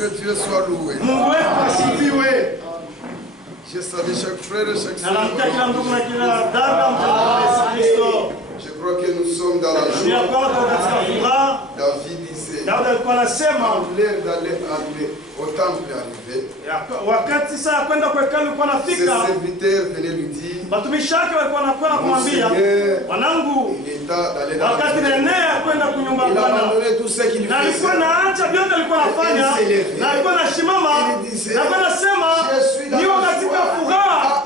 Notre Dieu soit loué. Mungu wetu asifiwe. Je salue chaque frère et chaque Na namtakia kila sœur. ndugu na kila dada mpendwa Yesu Kristo. Je crois que nous sommes dans la Ni joie. kwamba katika furaha. David disait, Daudi alikuwa anasema quand l'heure d'aller au temple est arrivée, wakati saa kwenda kwa hekalu alikuwa ses anafika, serviteurs venaient lui dire, watumishi wake walikuwa wanakwenda kumwambia, mwanangu, il est temps d'aller dans la wakati maison. nenea kwenda kunyumba Il a Bwana. abandonné tout ce qu'il Na alikuwa faisait. naacha vyote alikuwa anafanya, na alikuwa anasimama, na alikuwa anasema niwe katika furaha.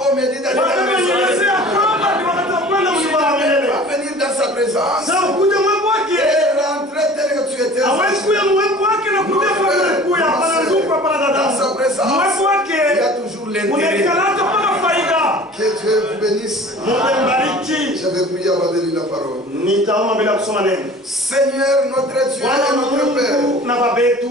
Wakanielezea kwamba ni wakati wa kwenda kunyumba wa milele. Venir dans sa présence Sasa kuja mwepo wake, et rentrer tel que tu étais. hawezi kuja mwepo wake na kuja kwa mwepo ya hapana ndugu hapana dada. Dans sa présence, Mwepo il y wake a toujours l'intérêt. unakalata mpaka faida. Que Dieu vous bénisse. Mungu ambariki. Je vais prier avant de lire la parole. Nitaomba bila kusoma neno. Seigneur, notre Dieu Bwana et notre Père, Mungu na baba yetu,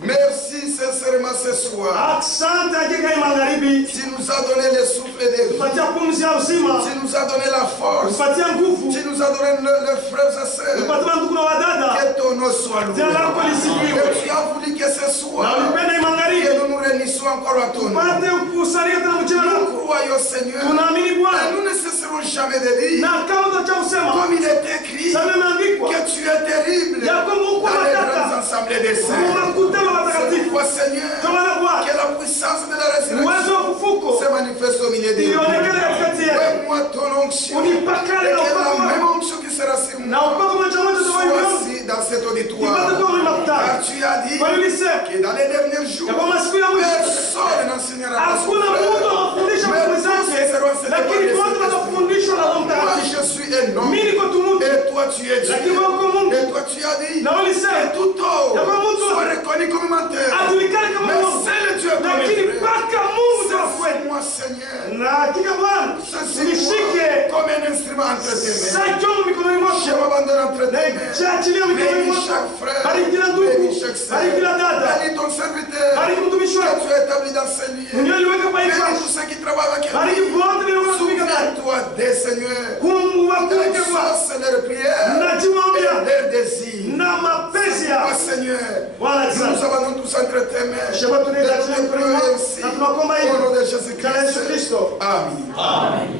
merci sincèrement ce soir. asante hakika hii magharibi Tu nous as donné le souffle de vie. tupatia pumzi ya uzima, Tu nous as donné la force. tupatia nguvu, Tu nous as donné le frères et sœurs. tupatia ndugu na wadada. Que ton nom soit Jina loué. lako lisifiwe. Et tu as voulu que ce Na soir, ulipenda hii magharibi que nous nous réunissions encore à ton nom. tupate kusalia tena mchana Nous lako. croyons, Seigneur, Tunaamini et Bwana, nous ne cesserons jamais de dire, na kama utacha usema comme il est écrit, sasa imeandikwa que tu es terrible ya kwamba uko dans les grandes matata assemblées des saints. unakutana watakatifu. Pourquoi, Seigneur, Kama na Bwana que la puissance de la uwezo résurrection wa kufuko se manifeste au milieu de nous. ilionekana katikati yetu, Fais-moi ton onction. unipakale Et na que la upako même wako onction qui sera sur na moi upako moja moja soit utawaona aussi dans cet kipate auditoire. kwa mlima Car mkutano. tu as dit Kwa hiyo ulisema que dans les derniers jours, ya kwamba siku ya mwisho personne n'enseignera pas son hakuna mtu frère. anafundisha Mais kwa tous zake, seront enseigné par lakini le wote Saint-Esprit. watafundishwa na Roho Moi, Mtakatifu. je suis un homme. Mimi niko tumutu, Et toi, tu es lakini Dieu. wewe uko Mungu. Et toi, tu as dit Na ulisema que tout homme ya kwamba mtu soit reconnu comme menteur. ajulikane kama Mais Mungu, c'est le Dieu comme lakini frère. mpaka Mungu ndio wa kweli. C'est moi, Seigneur. Na hakika Bwana, C'est nishike comme un instrument entre tes mains. saa chombo mikononi Je mwako, m'abandonne entre tes mains. chaachilia mikononi Bénis mwako. chaque frère. Bariki kila ndugu, Bénis chaque sœur. bariki kila dada, Bénis ton serviteur. bariki mtumishi Que wako, tu as établi dans ce lieu. ulioliweka pa Bénis hifadhi, tous ceux qui travaillent avec bariki lui. wote niliowatumika naye. Souviens-toi des Seigneurs. Mungu wakumbuke Bwana, Exauce leurs prières et najimaombea leurs désirs. na mapenzi Oh yako Seigneur, Bwana. nous nous Asante. abandonnons tous entre tes mains. Shema Et tunaenda nous chini te mkono prions wako ainsi. na tunakuomba Au nom hivi de Jésus kwa Yesu Christ. Kristo. Amen. Amen.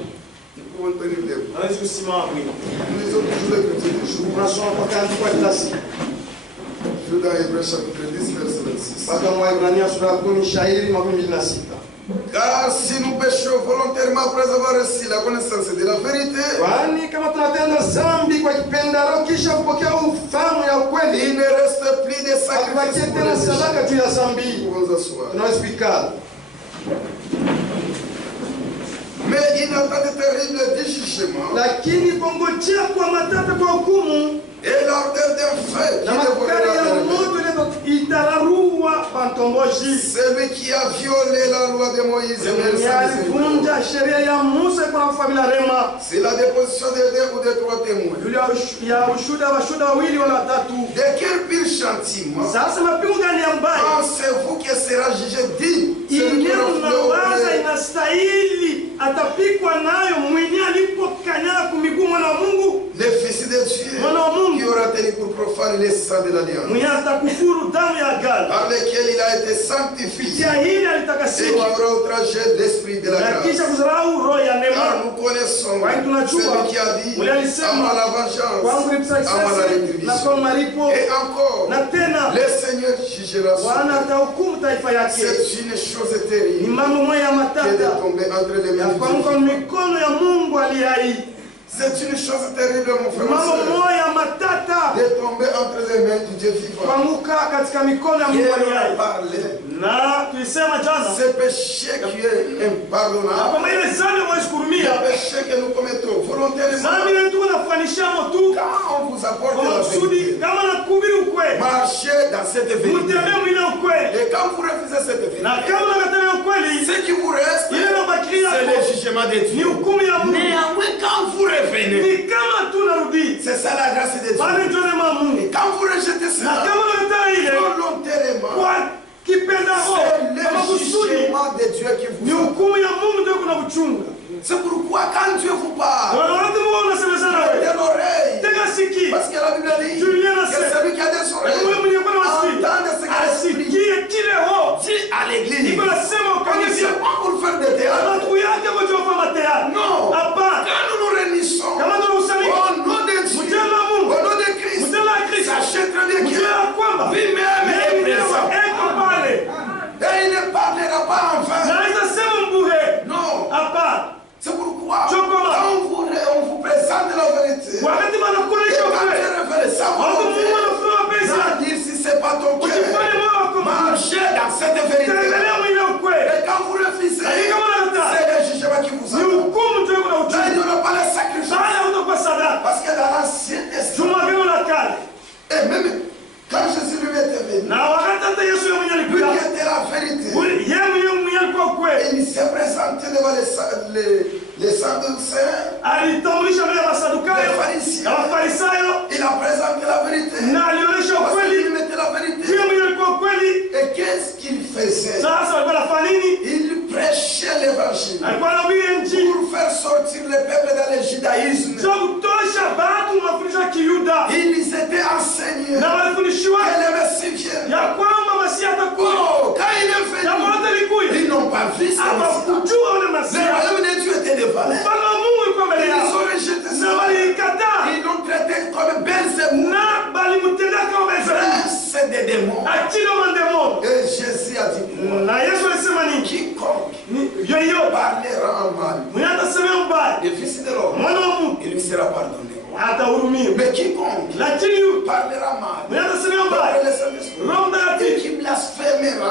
Nous pouvons tenir debout. Hawezi kusimama mwili. Nous lisons toujours les Chrétiens du jour. Tunasoma mpaka andiko kila siku. Je dans Hébreux chapitre 10, verset 26. Mpaka Waebrania sura ya 10 shairi 26. Car si nous péchons volontairement après avoir reçu la connaissance de la vérité, Kwani kama tunatenda dhambi kwa kipendaro kisha kupokea ufahamu ya il ukweli, ne reste plus de sacrifice hatubakie pour tena les péchés. sadaka juu ya dhambi. Nous pouvons asseoir. Tunaweza kuikala. Mais il attend de terribles du jugement Lakini kongojea kwa matata kwa hukumu et l'ardeur d'un feu na qui makali dévorera ya la moto ile itararua pantomboji. celui qui a violé la loi de Moïse et Mwenye Moïse. alivunja sheria ya Musa kwa familia Rema. C'est la déposition de deux ou de trois témoins. Yule ya washuhuda wawili wala watatu. De quel pire châtiment Sasa mapigo gani ya mbaya? pensez-vous que sera jugé digne celui qui Ile a unawaza violé inastahili atapikwa nayo mwenye alipokanyaga kumiguu mwana wa Mungu, le Fils de Dieu mwana wa qui Mungu aura tenu pour profane les sangs de l'alliance mwenye atakufuru damu ya agano, par lequel il a été sanctifié kupitia hili et qui alitakasiwa aura outragé l'esprit de la na grâce. kisha kudharau roho ya Car neema. nous connaissons Kwani tunajua celui qui a dit mwenye alisema, à moi la vengeance, kwangu ni à moi la kisasi na rétribution. kwa malipo. Et encore, Na tena le Seigneur jugera son Bwana peuple. atahukumu taifa yake. C'est une chose Ni terrible mambo moja ya qui est matata de tomber entre les ya mains de kuanguka Dieu. mikono ya Mungu aliye hai. C'est une chose terrible, mon frère, ma Mambo soeur, moja ya matata de tomber entre les mains du Dieu vivant. kuanguka katika mikono ya Mungu Hier, aliye on a hai. parlé. Na tulisema jana Ce péché qui est impardonnable, kwamba ile dhambi hawezi le kurumia, péché que nous commettons volontairement, dhambi ile tu kunafanishamo tu quand on vous apporte kwa la makusudi, vérité, kama nakuhubiri ukweli, marchez dans cette vérité. mtembee mwile ukweli, Et quand vous refusez cette vérité, na kama nakataa ukweli, ce qui vous reste, ile inabakia c'est le jugement de ni Dieu. hukumu ya Mungu. Néanmoins, quand vous revenez, Ni kama tunarudi c'est ça la grâce de pale Dieu. ndio neema ya Mungu, Et quand vous rejetez na cela, kama nakataa ile volontairement, kwa kipendaro c'est kwa le makusudi, jugement de Dieu qui ni vous hukumu ya Mungu ndio kuna uchunga. C'est pourquoi quand Dieu vous parle, Wakati Mungu anasemezana wewe, de l'oreille, tega sikio, parce que la Bible dit Julia que nasema, celui qui a des wewe oreilles mwenye kuna masikio entende ce que l'Esprit asikie dans l'Ancien Testament. Et même quand Jésus lui était venu, lui qui était la vérité, il s'est présenté devant les Sadducéens, les pharisiens. Il a présenté la vérité. Parce qu'il mettait la vérité. Et qu'est-ce qu'il faisait? Il prêchait l'évangile pour faire sortir le peuple dans le judaïsme. Ils étaient enseignés que le Messie vient. Oh, quand il est venu, ils n'ont pas vu ça. Le royaume de Dieu était devant eux. Ils ont rejeté ça. Ils l'ont traité comme Belzéboul, prince des démons. Et Jésus a dit quiconque parlera en mal le Fils de l'homme, il lui sera pardonné. Mais quiconque parlera mal contre le Saint-Esprit et qui blasphémera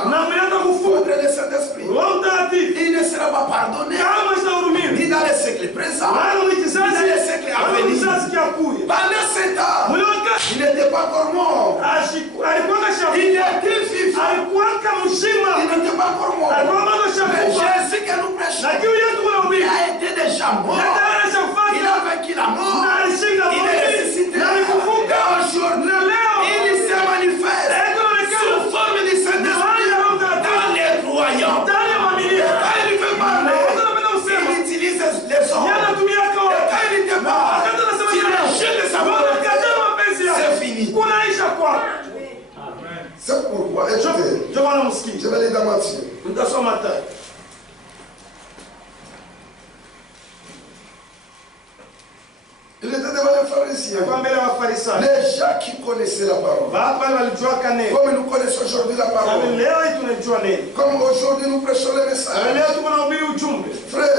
contre le Saint-Esprit, il ne sera pas pardonné ni dans les siècles présents ni dans les siècles à venir. Pendant ce temps, il n'était pas encore mort. Il était vivant. Il n'était pas encore mort. Mais Jésus que nous prêchons, il a été déjà mort. Il a vaincu la mort. Il est ressuscité. Et aujourd'hui, il se manifeste sous forme du Saint-Esprit dans les croyants. Quand il veut parler, il utilise les hommes. Et quand il te parle, il rejette sa parole. C'est fini. C'est pourquoi, écoutez, je vais lire dans Matthieu. Il était devant les pharisiens. Les gens qui connaissaient la parole. Comme nous connaissons aujourd'hui la parole. Comme aujourd'hui nous prêchons le message. Frère,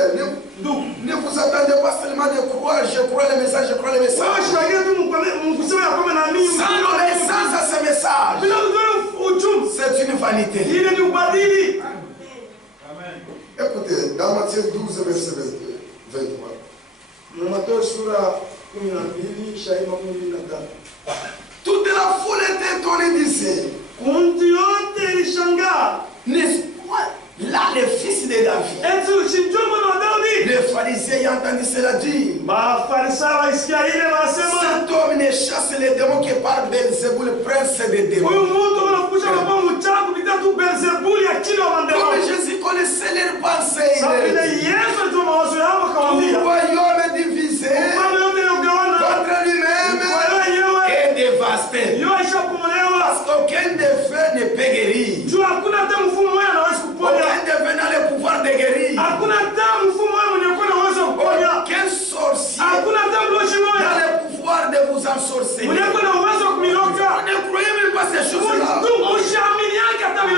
ne vous attendez pas seulement de croire, je crois le message, je crois le message. Sans l'obéissance à ce message, c'est une vanité. Écoutez, dans Matthieu 12, verset 23. Toute la foule était étonnée, disait, n'est-ce pas là le fils de David? Les pharisiens ayant entendu cela dit, cet homme ne chasse les démons que par Belzéboul, prince des démons. Comme Jésus connaissait leurs pensées, tout royaume divisé contre lui-même est dévasté. Parce qu'aucun des faits ne peut guérir. Aucun des faits n'a le pouvoir de guérir. Aucun sorcier n'a le pouvoir de vous ensorceler. Vous ne croyez même pas ces choses-là.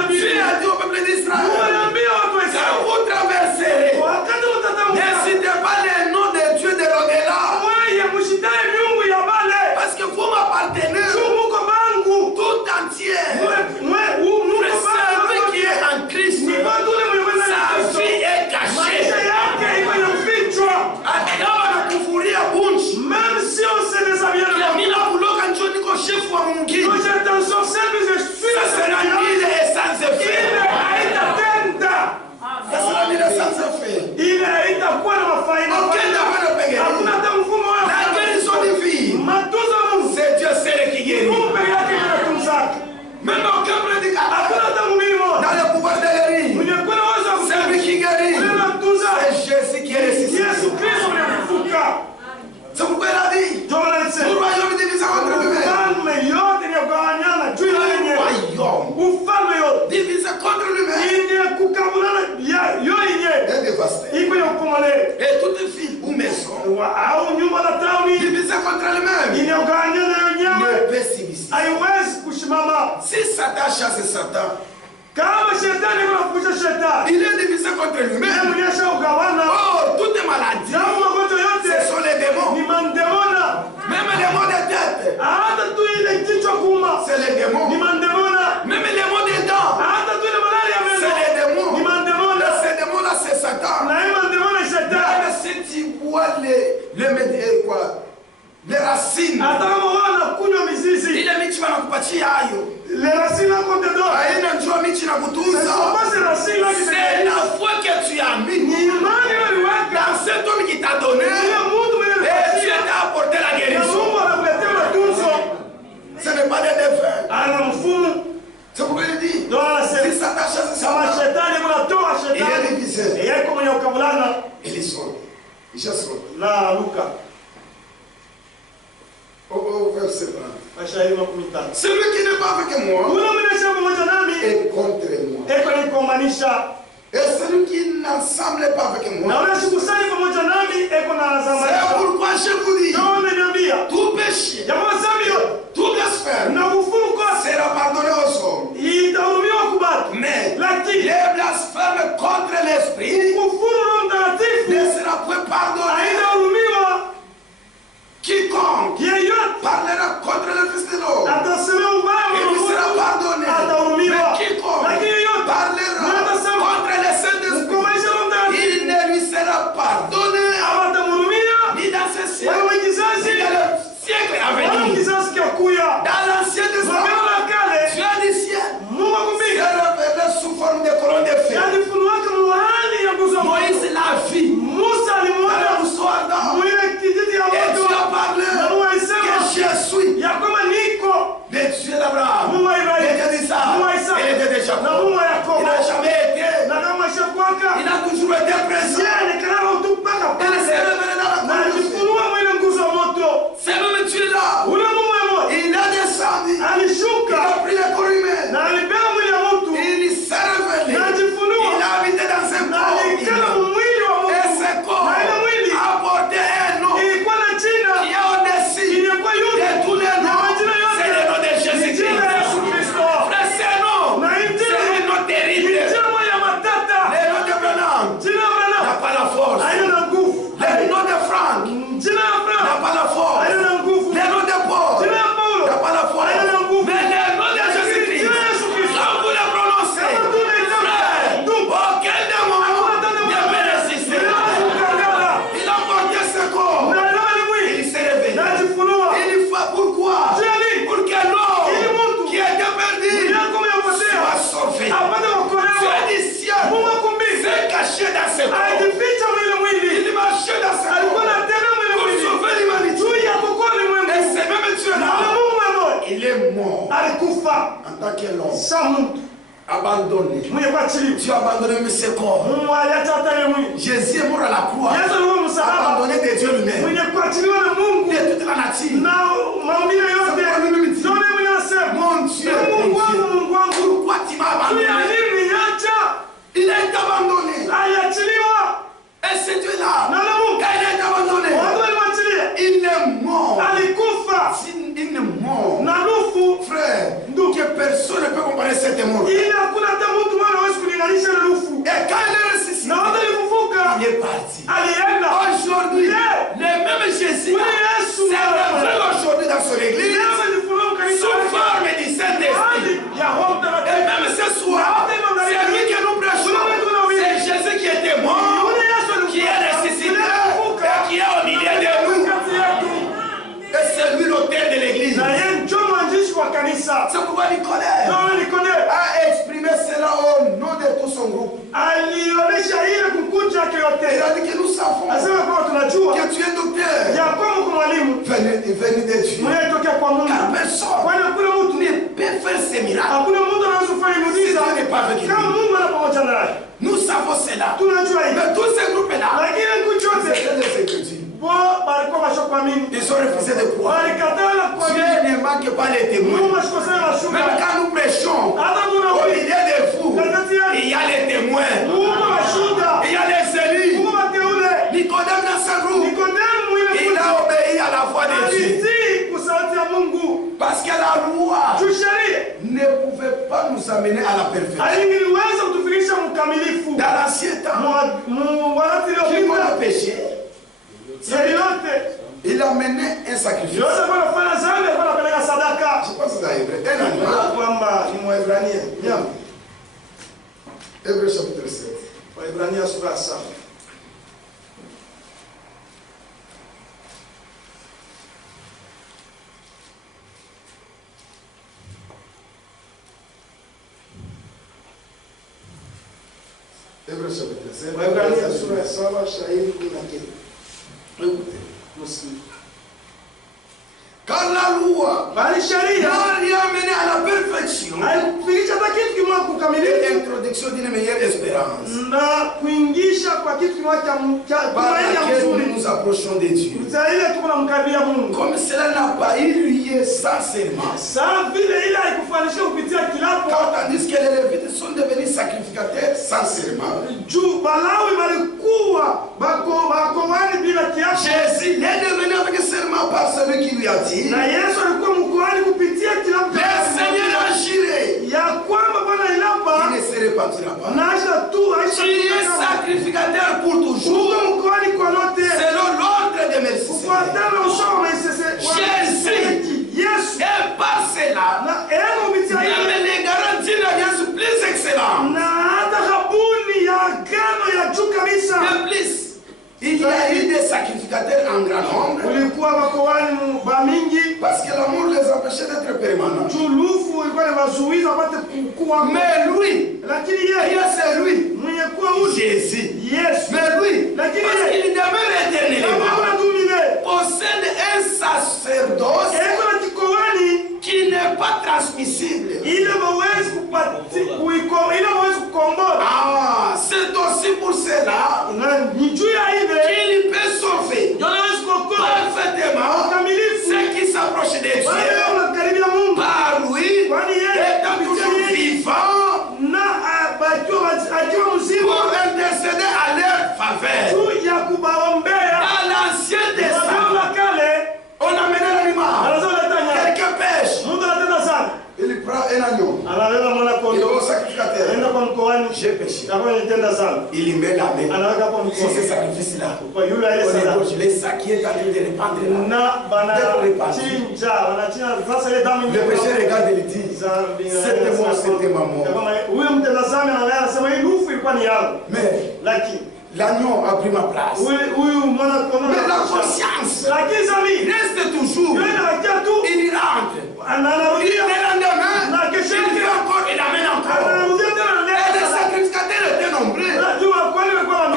Dieu a dit au peuple d'Israël, quand vous traverserez, n'hésitez pas les noms de Dieu de l'au-delà. Parce que vous m'appartenez tout entier. Celui qui est en Christ, sa vie est cachée. Même si on se déshabille, ça sera nul et sans effet. Ça sera nul et sans effet. Aucun ne peut le payer. La guérison divine, c'est Dieu seul qui guérit. Même aucun prédicateur dans le pouvoir de guérir. C'est lui qui guérit. C'est Jésus qui est ressuscité. C'est pourquoi il a dit, le royaume divisé contre lui-même. Royaume divisé contre lui-même est dévasté. Et toute fille ou maison divisée contre lui-même ne peut subsister. Si Satan chasse Satan, il est divisé contre lui-même. Oh, toutes les maladies, ce sont les démons. Même les maux de tête, c'est les démons. Même les maux des dents, c'est les démons. Ces démons-là, c'est Satan. Mais si tu vois les racines C'est la foi que tu as mis dans cet homme qui t'a donné. Et tu as apporté la guérison. Ce n'est pas des défunts. C'est pourquoi il dit. Si ça t'achète, ça marche. Il est divisé. Il est sauvé. Il est sauvé. Au verset 30. Celui qui n'est pas avec moi est contre moi. Et celui qui n'ensemble pas avec moi, c'est pourquoi je vous dis, tout péché, tout blasphème sera pardonné aux hommes. Mais les blasphèmes contre l'esprit ne sera point pardonné. Quiconque parlera contre le Fils de l'homme, il lui sera pardonné. Mais quiconque parlera contre le Saint-Esprit, il ne lui sera pardonné ni dans ce siècle, ni dans le siècle à venir. Dans l'Ancien Testament, Dieu du ciel s'est révélé sous forme de colonne de feu. Moïse l'a vu dans l'histoire d'Adam. Et Dieu a parlé que je suis le Dieu d'Abraham, le Dieu d'Isaac et le Dieu de Jacob. Il n'a jamais été, il a toujours été présent. Il s'est révélé dans la colonne de feu. C'est même Dieu là. Il a descendu. Il a pris le corps humain. Il s'est révélé. Il a habité dans un corps. Et ce corps a porté un nom qui est au-dessus de tous les noms. C'est le nom de Jésus-Christ. Frère, c'est un nom. C'est un nom terrible. Le nom de Branham n'a pas la force. Le nom de Franck n'a pas la force. Le nom de Paul n'a pas la force. Mais le nom de Jésus-Christ, quand vous le prononcez, frère, aucun démon ne peut résister. Il a porté ce corps. Il s'est réveillé. Il faut pourquoi? Pour que l'homme qui était perdu soit sauvé. Dieu du ciel s'est caché dans ce corps. Il marchait dans ce corps pour sauver l'humanité. Et c'est même Dieu là. Il est mort en tant qu'homme. Abandonné. Tu as abandonné même ce corps. Jésus est mort à la croix. Abandonné de Dieu lui-même. De toute la nature. Mon Dieu, pourquoi tu m'as abandonné? Il a été abandonné. Et c'est Dieu là. Quand il a été abandonné, il est mort. Il est mort. Frère, que personne ne peut comparer cette mort. Et quand il est ressuscité, il est parti. Aujourd'hui, le même Jésus s'est révélé aujourd'hui dans son église sous forme du Saint-Esprit. Et même ce soir, c'est lui que nous prêchons. C'est Jésus qui était mort, qui est ressuscité et qui est au milieu de nous. Et c'est lui l'autel de l'église. C'est pourquoi Nicolas a exprimé cela au nom de tout son groupe. Il a dit que nous savons que tu es docteur. Venez de Dieu. Car personne ne peut faire ces miracles si Dieu n'est pas avec nous. Nous savons cela. Mais tous ces groupes-là, c'est des incrédules. Ils ont refusé de croire. Dieu ne manque pas les témoins. Même quand nous prêchons, au milieu de vous, il y a les témoins. Il y a les élus. Nicodème dans ce groupe, il a obéi à la voix de Dieu. Parce que la loi ne pouvait pas nous amener à la perfection. Dans l'ancien temps, qui a péché, il a mené un sacrifice. Je pense que c'est un animal. Hébreux chapitre 7. Waebrania sura ya 7 shairi 19. Car la loi n'a rien mené à la perfection. L'introduction d'une meilleure espérance. Par laquelle nous nous approchons de Dieu. Comme cela n'a pas eu lieu sincèrement. Car tandis que les Lévites sont devenus sacrificateurs sincèrement. Jésus n'est devenu avec serment par celui qui lui a dit. Le Seigneur a juré. Il ne se répandira pas. Tu es sacrificateur pour toujours. Selon l'ordre de Melchisedec. Jésus est par cela. Même les garanties d'alliance plus excellentes. De plus. Il y a eu des sacrificateurs en grand nombre. Parce que l'amour les empêchait d'être permanents. Mais lui, c'est lui. Jésus. Mais lui, parce qu'il demeure éternellement, possède un sacerdoce qui n'est pas transmissible. Ah, c'est aussi pour cela qu'il peut sauver parfaitement ceux qui s'approchent de Dieu par lui, étant toujours vivant pour intercéder à leur faveur. Dans l'Ancien Testament, on amenait l'animal. Quelqu'un pêche. Il prend un agneau. Il est au sacrificateur. J'ai péché. Il y met la main. C'est ce sacrifice-là. On égorge les sacs qui est en train de répandre là. Le péché regarde et il dit, c'était moi, c'était ma mort. Mais l'agneau a pris ma place. Mais la conscience reste toujours. Il rentre. Il met la main. Il fait encore, il amène encore. Et les sacrificateurs étaient nombreux.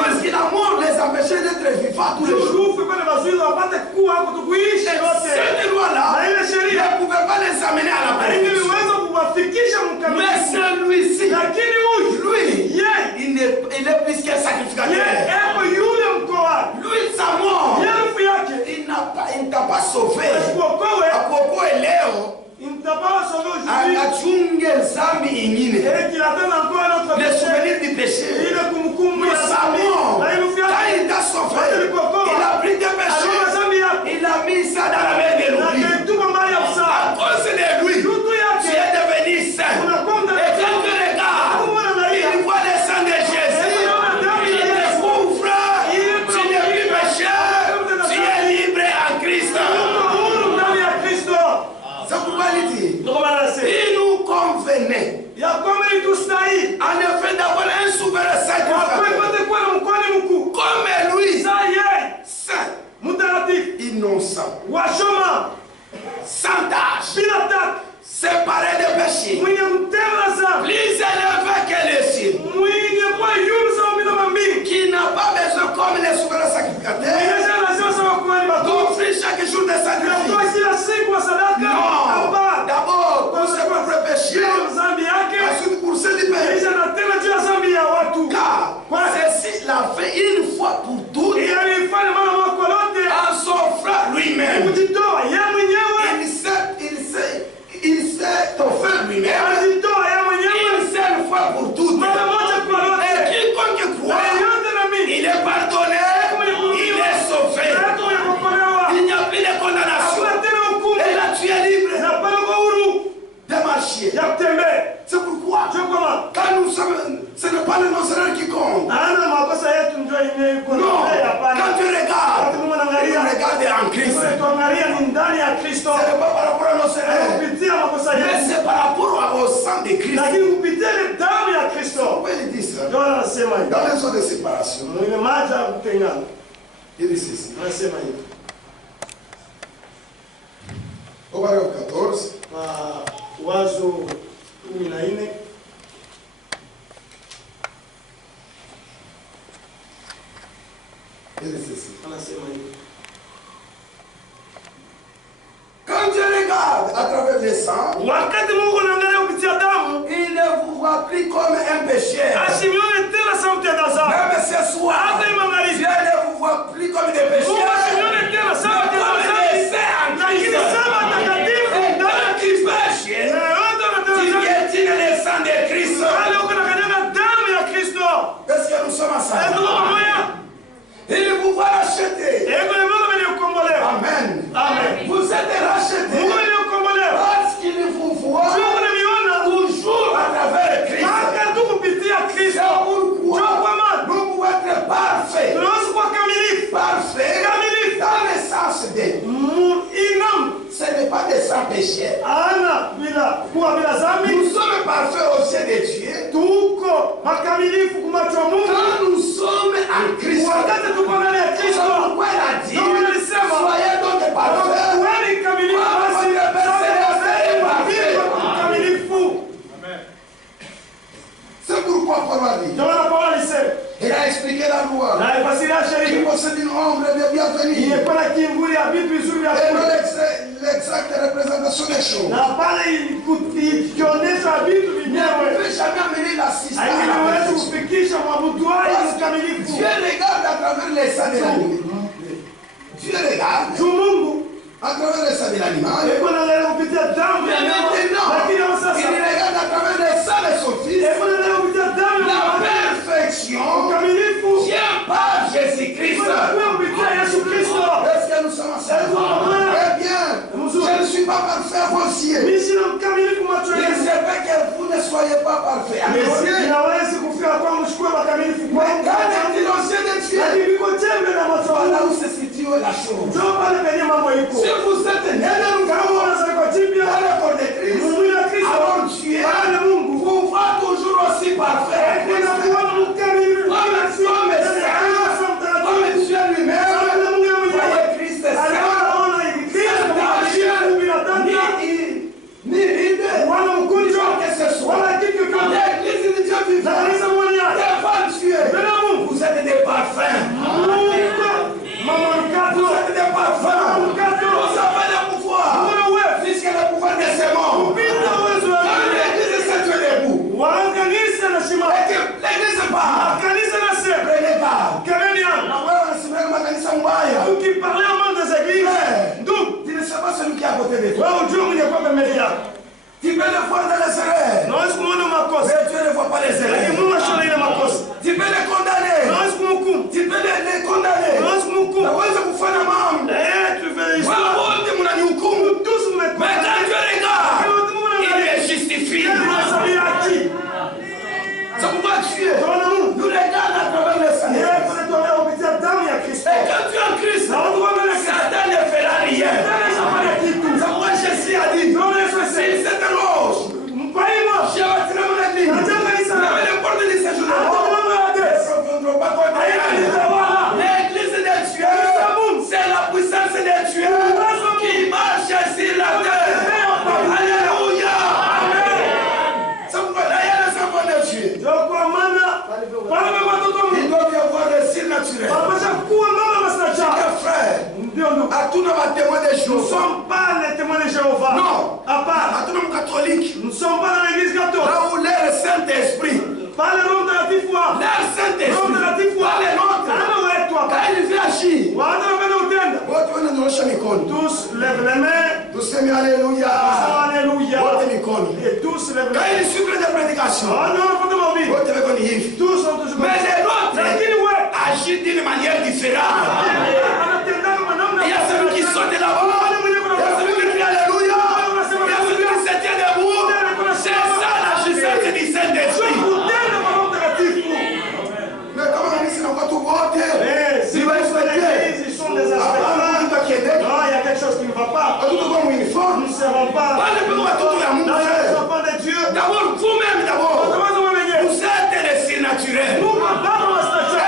Parce que la mort les empêchait d'être vivants tous les jours. Cette loi-là ne pouvait pas les amener à la perfection. Mais celui-ci, lui, il est plus qu'un sacrificateur. Lui, sa mort, il ne t'a pas sauvé. Apoko et Léo. Akachunge zambi ingine. Le souvenir du péché. Mais sa mort, quand il t'a sauvé, il a pris tes péchés. Il a mis ça dans la main de l'oubli. À cause de lui, tu es devenu saint. Et quand tu regardes, il voit le sang de Jésus. Il découvre, tu n'es plus pécheur, tu es libre en Christ. C'est pourquoi il dit, il nous convenait en effet d'avoir un souverain sacrificateur comme lui, saint, innocent, sans tâche, séparé de péché, plus élevé que les cieux, qui n'a pas besoin comme les souverains sacrificateurs d'offrir chaque jour des sacrifices. Non, d'abord pour ses propres péchés, ensuite pour ceux du pays. Car ceci l'a fait une fois pour toutes en s'offrant lui-même. Il s'est offert lui-même une seule fois pour toutes. Et quiconque croit, il est pardonné, il est sauvé. Il n'y a plus de condamnation. Et là tu es libre de marcher. C'est pourquoi quand nous sommes, ce n'est pas le mensonge qui compte. Non, quand tu regardes, tu regardes en Christ. Ce n'est pas par rapport à nos erreurs, mais c'est par rapport au sang de Christ. Pourquoi il dit ça? Dans les eaux de séparation, il dit ceci. Au paragraphe 14, voit plus comme un pécheur. Même ce soir, Dieu ne vous voit plus comme des pécheurs, mais comme des saints en Christ. Et toi qui pêches, tu piétines le sang de Christ. Est-ce que nous sommes ensemble? Il vous voit racheter. Amen. Amen. Vous êtes rachetés parce qu'il vous voit toujours à travers Christ. C'est pourquoi nous pouvons être parfaits. Parfaits dans le sens de ce n'est pas des sans péchés. Nous sommes parfaits au sein de Dieu. Quand nous sommes en Christ. C'est pourquoi il a dit, soyez donc parfaits. C'est pourquoi Paul a dit. Il a expliqué la loi. Il possède une ombre de bienvenue. Et non l'exacte représentation des choses. Ne peut jamais amener l'assistance. Dieu regarde à travers les sangs de l'animal. Dieu regarde à travers les sangs de l'animal. Mais maintenant, il regarde à travers les sangs de son fils. La perfection vient par Jésus-Christ. Est-ce que nous sommes ensemble? Eh bien, je ne suis pas parfait à vos yeux. Il se peut que vous ne soyez pas parfait à mes yeux. Mais quand est-il au ciel de Dieu? Là où se situe la chose. Si vous êtes né de nouveau dans le corps de Christ, alors Dieu vous voit toujours aussi parfait. Comme Dieu lui-même, voyez Christ saint, ni ride, que ce soit. L'église de Dieu vivant, devant Dieu, vous êtes des parfums. Vous êtes des parfums. Vous avez le pouvoir, puisque le pouvoir de ce monde. Quand l'église s'est tuée debout, l'église part. Prenez garde. Qui parlait au monde des églises, tu ne sais pas celui qui est à côté de toi. Tu peux le voir dans les erreurs. Mais tu ne vois pas les erreurs. Tu peux les condamner. Tu peux les condamner. Mais quand tu regardes, il est justifié. C'est pourquoi Dieu nous regarde à travers le Seigneur. Et quand tu es en Christ, Satan ne fera rien. C'est pourquoi Jésus a dit, si cette roche, je bâtirai mon église. J'avais les portes de ce jour. L'église de Dieu, c'est la puissance de Dieu qui marche sur la terre. Alléluia. C'est pourquoi d'ailleurs les enfants de Dieu, il doit y avoir des signes naturels. Frère, à tous nos témoins de Jéhovah. Nous ne sommes pas les témoins de Jéhovah. Non. À part. À tous nos catholiques. Nous ne sommes pas dans l'église catholique. Là où l'air Saint-Esprit. Pas le nom de la foi. L'air Saint-Esprit. Nom de la foi. Pas les nôtres. Quand il vient agir. Tous lèvent les mains. Tous aiment Alléluia. Alléluia. Et tous lèvent les mains. Quand il suffit de prédication. Tous sont toujours. Mais les nôtres agissent d'une manière différente. Il y a celui qui saute là-bas. Il y a celui qui crie Alléluia. Il y a celui qui se tient debout. C'est ça l'agissance du Saint-Esprit. Mais comment on dit c'est encore tout voter? Si vous êtes ils sont des aspects. Il y a quelque chose qui ne va pas. Nous ne serons pas. D'abord vous-même d'abord. Vous êtes des signes naturels.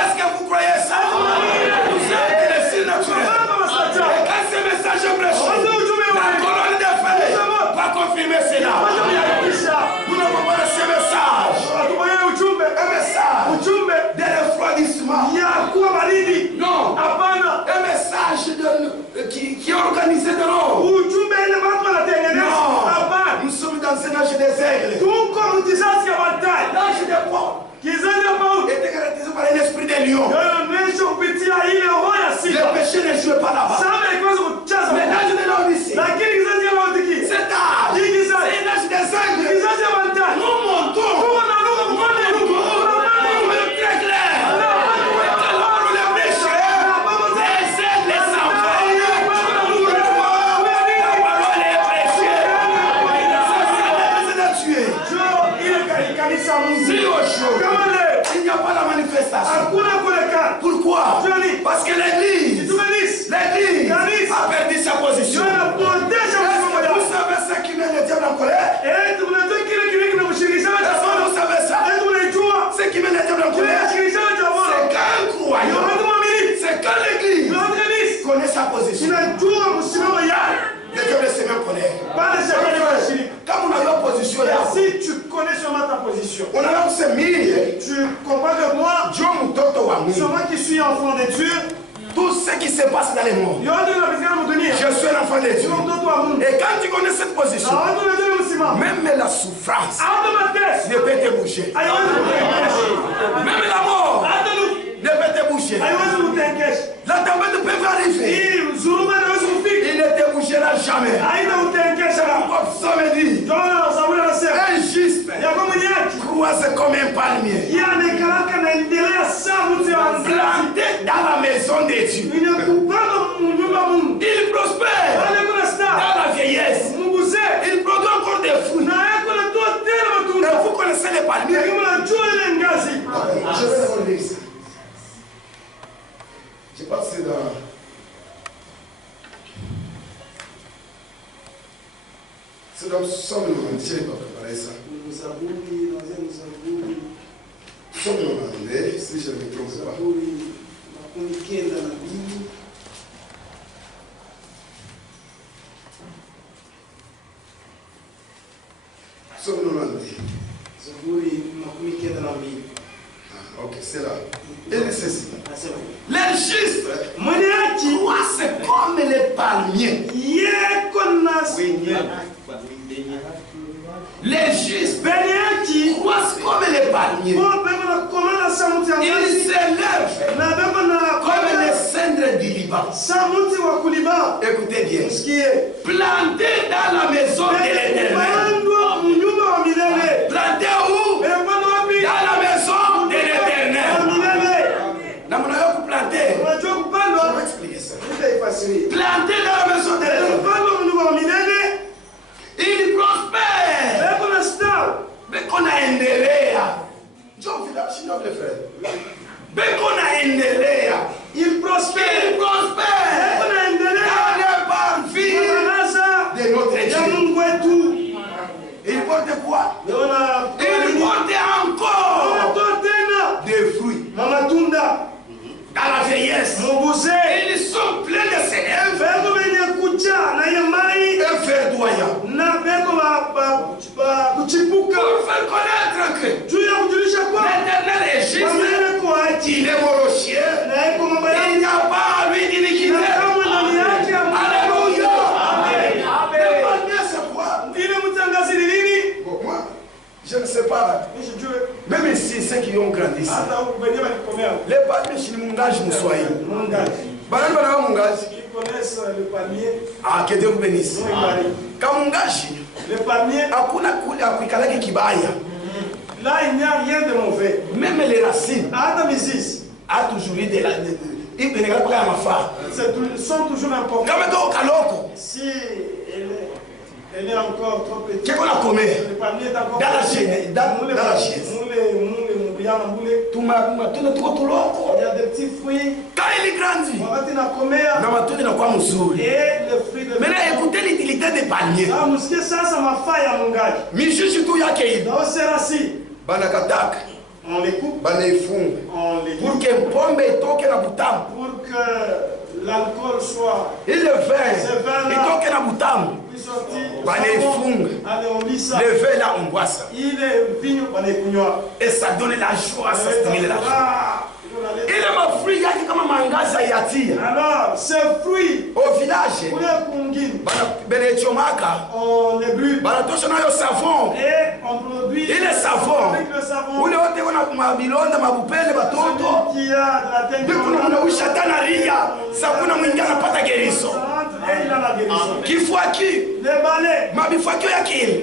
Est-ce que vous croyez ça? Vous êtes Si aujourd'hui, il n'y a pas la manifestation. Pourquoi? Parce que l'église a perdu sa position. Vous savez ce qui met le diable en colère? Est-ce que vous savez ça? Ce qui met le diable en colère, c'est qu'un croyant, c'est qu'un l'église connaît sa position. Le diable se met en colère. Quand on a une position là, si tu connais seulement ta position, on a se mis. tu comprends que moi, c'est moi qui suis enfant de Dieu. Tout ce qui se passe dans le monde, je suis un enfant de Dieu. Et quand tu connais cette position, même la souffrance ne peut te bouger. Même la mort ne peut te bouger. La tempête peut arriver. Il ne te bougera jamais. Comme ça me dit, un juste croise comme un palmier planté dans la maison de Dieu. Il prospère dans la vieillesse. Il produit encore des fruits. Et vous connaissez les palmiers. Je vais vous lire ça. Je pense que c'est dans... C'est dans Somme 90, je n'ai pas préparé ça. Somme 90, si je ne me trompe pas. Somme 90. Ok, c'est là. Et ceci. Les justes croissent comme les palmiers. Les justes croissent comme les palmiers. Ils s'élèvent comme les cendres du Liban. Écoutez bien. Plantés dans la maison de l'Éternel. Plantés où? Dans la maison de l'Éternel. Je vais expliquer ça. Plantés dans la maison de l'Éternel. Il prospère. Mais qu'on a endelea. John Philippe, noble frère. Mais qu'on a endelea. Il prospère. Il prospère. Dans les parvis de notre Dieu. Il porte quoi? Il porte encore des fruits. Dans la vieillesse, ils sont pleins de sève, un verdoyant. Pour faire connaître que l'Éternel est juste, il est mon rocher, il n'y a pas lui d'iniquité. Alléluia. C'est quoi? Bon, moi, je ne sais pas. Même ici, ceux qui ont grandi ici. Les palmiers chez Mungaj Moussoaï. Ils connaissent le palmier. Ah, que Dieu vous bénisse. Quand Mungaj, le palmier, là il n'y a rien de mauvais. Même les racines a toujours eu de la. Ils sont toujours importants. Si elle est encore trop petite, le palmier est encore dans la chaise. Il y a des petits fruits. Quand il grandit, maintenant écoutez l'utilité des palmiers. On les coupe, pour que pour que l'alcool soit et le vin le vin là on boit ça et ça donne la joie, ça stimule la joie. Il est ma fruit qui comme mangaza yati. Alors ce fruit au village on les brûle et on produit il est savon. Avec le savon Ule wote wana mabilonda mabupele batoto. Qui a de la tête. Kuna ushatana ria. Sakuna mwingia anapata geriso. Kifuaki. Les balais. Mabifakio ya kile.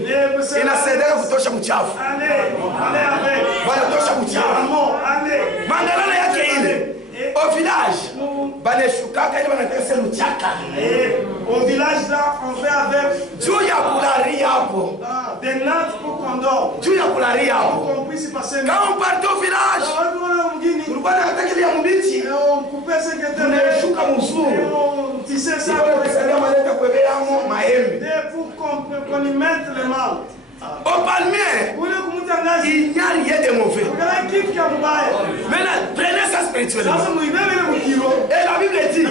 Inasaidia kutosha mchafu. Wanatosha mchafu. Mangalala yake ile. Au village. Au village là, on fait avec des nattes pour qu'on dorme. Pour qu'on puisse y passer. Quand on partait au village, on coupait ce qui était là. Et on tissait ça pour qu'on y mette le mal. Au palmier, il n'y a rien de mauvais. Maintenant, prenez ça spirituellement. Et la Bible dit, un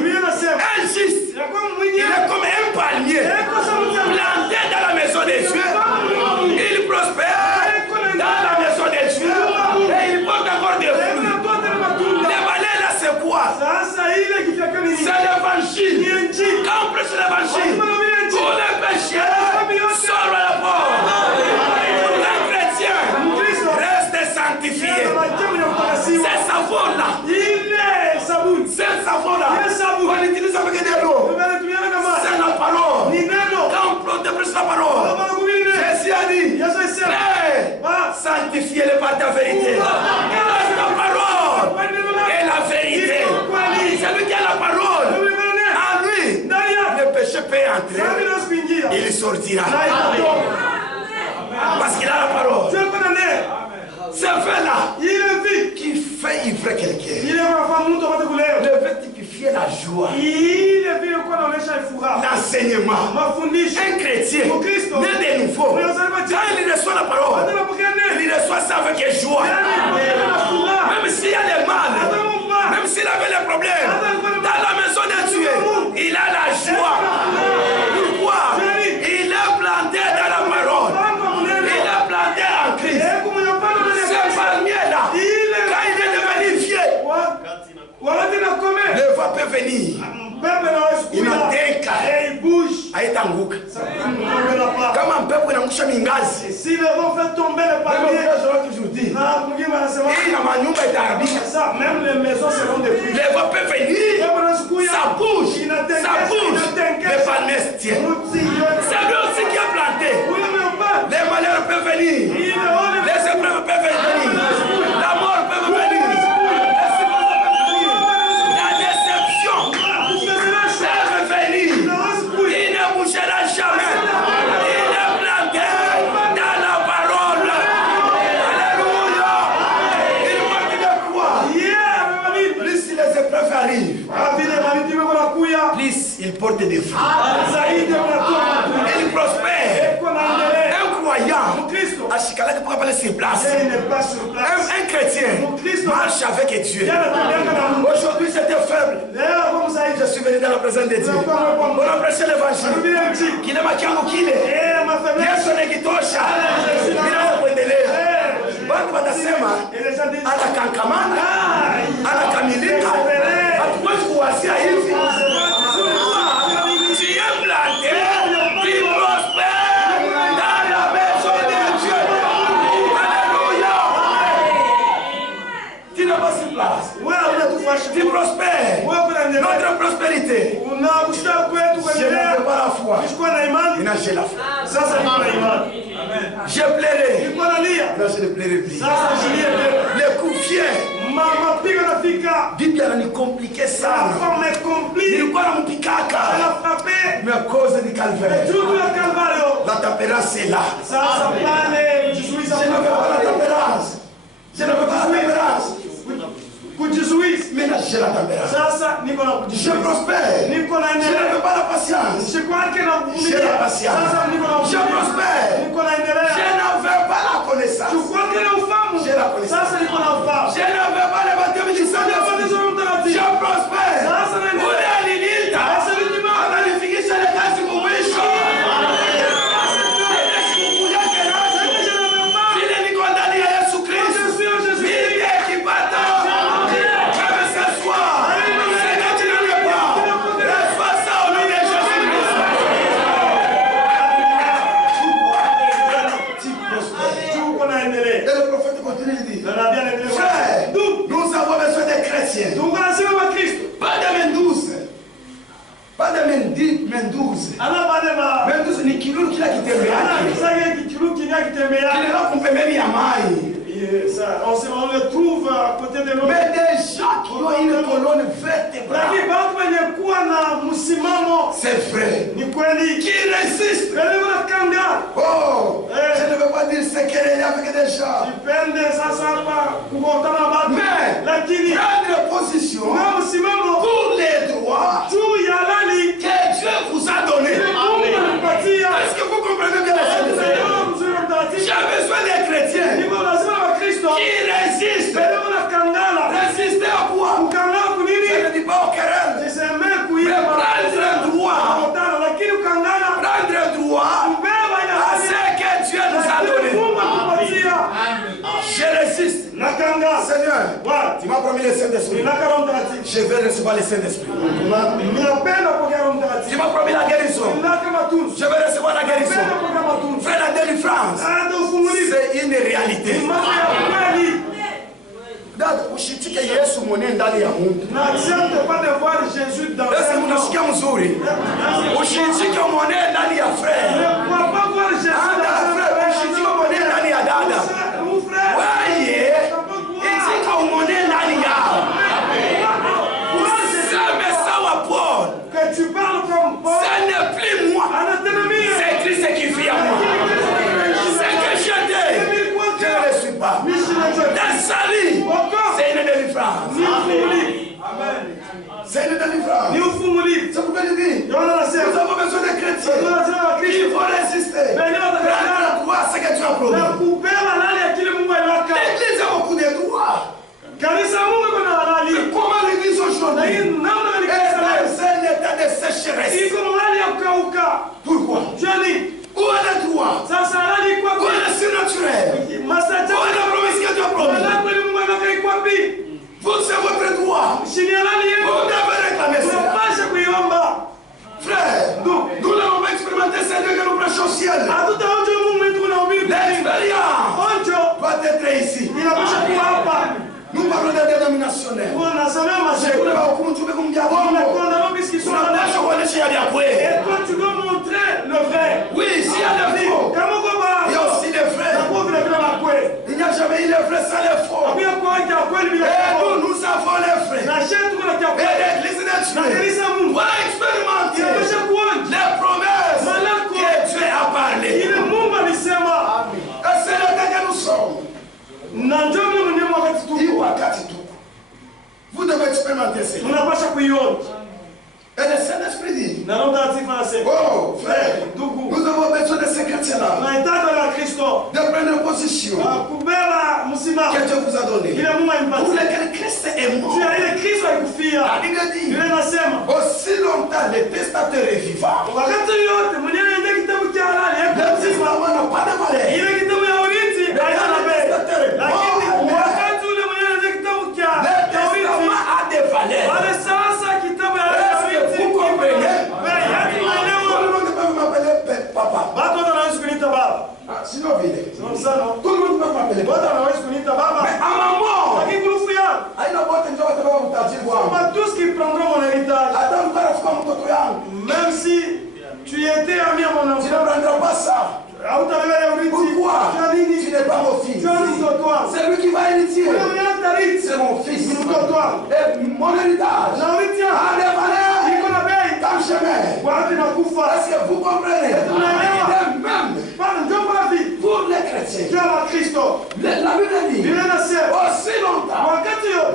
juste, il est comme un palmier planté dans la maison des dieux. Il prospère dans la maison des dieux et il porte encore des fruits. Les valets là, c'est quoi? C'est l'évangile. Quand on prêche l'évangile, tous les péchés sortent à la porte. Un chrétien reste sanctifié. C'est savon-là. C'est savon-là. On utilise avec de l'eau. C'est la parole. Quand on prêche la parole, Jésus a dit, sanctifiez-le par ta vérité. La parole est la vérité. Celui qui a la parole, en lui, le péché peut entrer. Il sortira. Parce qu'il a la parole. Ce fait-là, qui fait ivrer quelqu'un, devait typifier la joie, l'enseignement. Un chrétien né de nouveau, quand il reçoit la parole, il reçoit ça avec joie. Même s'il y a des mal, même s'il avait des problèmes, dans la maison de Dieu, il a la joie. Pourquoi? Il est planté dans la parole. Il est planté en Christ. Ce palmier-là, quand il est devenu vieux, le vent peut venir. Il bouge. Comme un peuple n'a pas mingazi. Si le vent fait tomber le palmier, même les maisons seront détruites. Le vent peut venir. Ça bouge. Ça bouge. Le palmier se tient. C'est lui aussi qui a planté. Les malheurs peuvent venir. Les épreuves peuvent venir. La mort peut venir. La déception peut venir. Il ne bougera jamais. Il est planté dans la parole. Alléluia. Il manque de quoi? Plus les épreuves arrivent, plus il porte des fruits. Il prospère. Un croyant, à Chicago pour appeler sur place. Un chrétien marche avec Dieu. Aujourd'hui j'étais faible. Je suis venu dans la présence de Dieu. On a prêché l'évangile. Qu'il est ma kiango kile. Yesu nekitosha. Bila kuendelea. Watu watasema anakankamana, anakamilika. Hatuwezi kuwasia hivi. Tu es planté, tu prospères dans la maison de Dieu. Alléluia. Tu n'as pas sur place. Tu prospères. Notre prospérité. Je ne veux pas la foi. Maintenant j'ai la foi. Je plairai. Là je ne plairai plus. Les coups fiers. Bible ni compliqué ça. Nilikuwa nampikaka. Mais à cause du calvaire. La tempérance est là. Je ne veux pas la tempérance. Je ne veux pas la tempérance. Maintenant j'ai la tempérance. Je prospère. Je ne veux pas la patience. J'ai la patience. Je prospère. Je ne veux pas la connaissance. J'ai la connaissance. Je ne veux pas le baptême du Saint-Esprit. Je prospère. Ananifikisha le kazi kumwisho. Vile niko ndani ya Yesu Kristo. Mimi ekipata. Kama ce soir. Seigneur, tu ne veux pas. Reçois ça au nom de Jésus-Christ. Et le prophète continue de dire. Frère, nous avons besoin des chrétiens. Pas de main douce. Pas de main 10, main 12. Main 12 ni kilulu kila kitembea. Kile qu'on peut même y amailler. On le trouve à côté de l'eau. Mais des gens qui ont une colonne vertébrale. C'est vrai. Qui résiste. Oh, je ne veux pas dire ce qu'elle est avec des gens. Mais prendre position pour les droits que Dieu vous a donnés. Est-ce que vous comprenez bien la chose? J'ai besoin des chrétiens qui résistent. Résister à quoi? Je ne dis pas aux querelles. Mais prendre un droit. Prendre un droit à ce que Dieu nous a donné. Je résiste. Seigneur, tu m'as promis le Saint-Esprit. Je vais recevoir le Saint-Esprit. Tu m'as promis la guérison. Je vais recevoir la guérison. Frère, la délivrance, c'est une réalité. Ushitike Yesu mwenye ndani ya Mungu. Yesu mnasikia mzuri. Ushitike mwenye ndani ya frère. Ushitike mwenye ndani ya dada. Wewe itika mwenye ndani yao. Useme sawa Paul. Ce n'est plus moi. C'est Christ qui vit en moi. C'est que je ne le suis pas. Dans sa vie, c'est une délivrance. C'est une délivrance. Ça vous fait dire. Nous avons besoin de chrétiens qui vont résister. Prendre droit à ce que tu as promis. L'Église a beaucoup de droits. Comment l'Église aujourd'hui est dans un état de sécheresse? Pourquoi? Où est le droit? Où est le surnaturel? Où est la promesse que tu as promis? Vous, c'est votre droit. Vous devez réclamer cela. Frère, nous l'avons expérimenté, c'est Dieu que nous prêchons au ciel. L'expérience doit être ici. Nous parlons de dénominationnels. Nous oui, s'il y a des faux, il y a aussi des vrais. Il n'y a jamais eu de vrais sans les faux. Et nous avons les vrais. Et l'Église de Dieu doit expérimenter les promesses que Dieu a parlé. Et c'est là que nous sommes. Vous devez expérimenter cela. Et le Saint-Esprit dit, oh frère, nous avons besoin de ces chrétiens-là, de prendre position que Dieu vous a donné, pour lesquels Christ est mort. La Bible dit, aussi longtemps le testateur est vivant, le testament n'a pas de valeur. Le testateur est mort. Le testament a des valeurs. Vous comprenez? Tout le monde peut m'appeler papa. Sinon, tout le monde peut m'appeler papa. Mais à ma mort, tous qui prendront mon héritage. Même si tu étais ami à mon enfant, tu ne prendras pas ça. Pourquoi? Tu n'es pas mon fils. C'est lui qui va hériter. C'est mon fils. Et mon héritage a des valeurs dans le chemin. Est-ce que vous comprenez? Même pour les chrétiens, la Bible dit aussi longtemps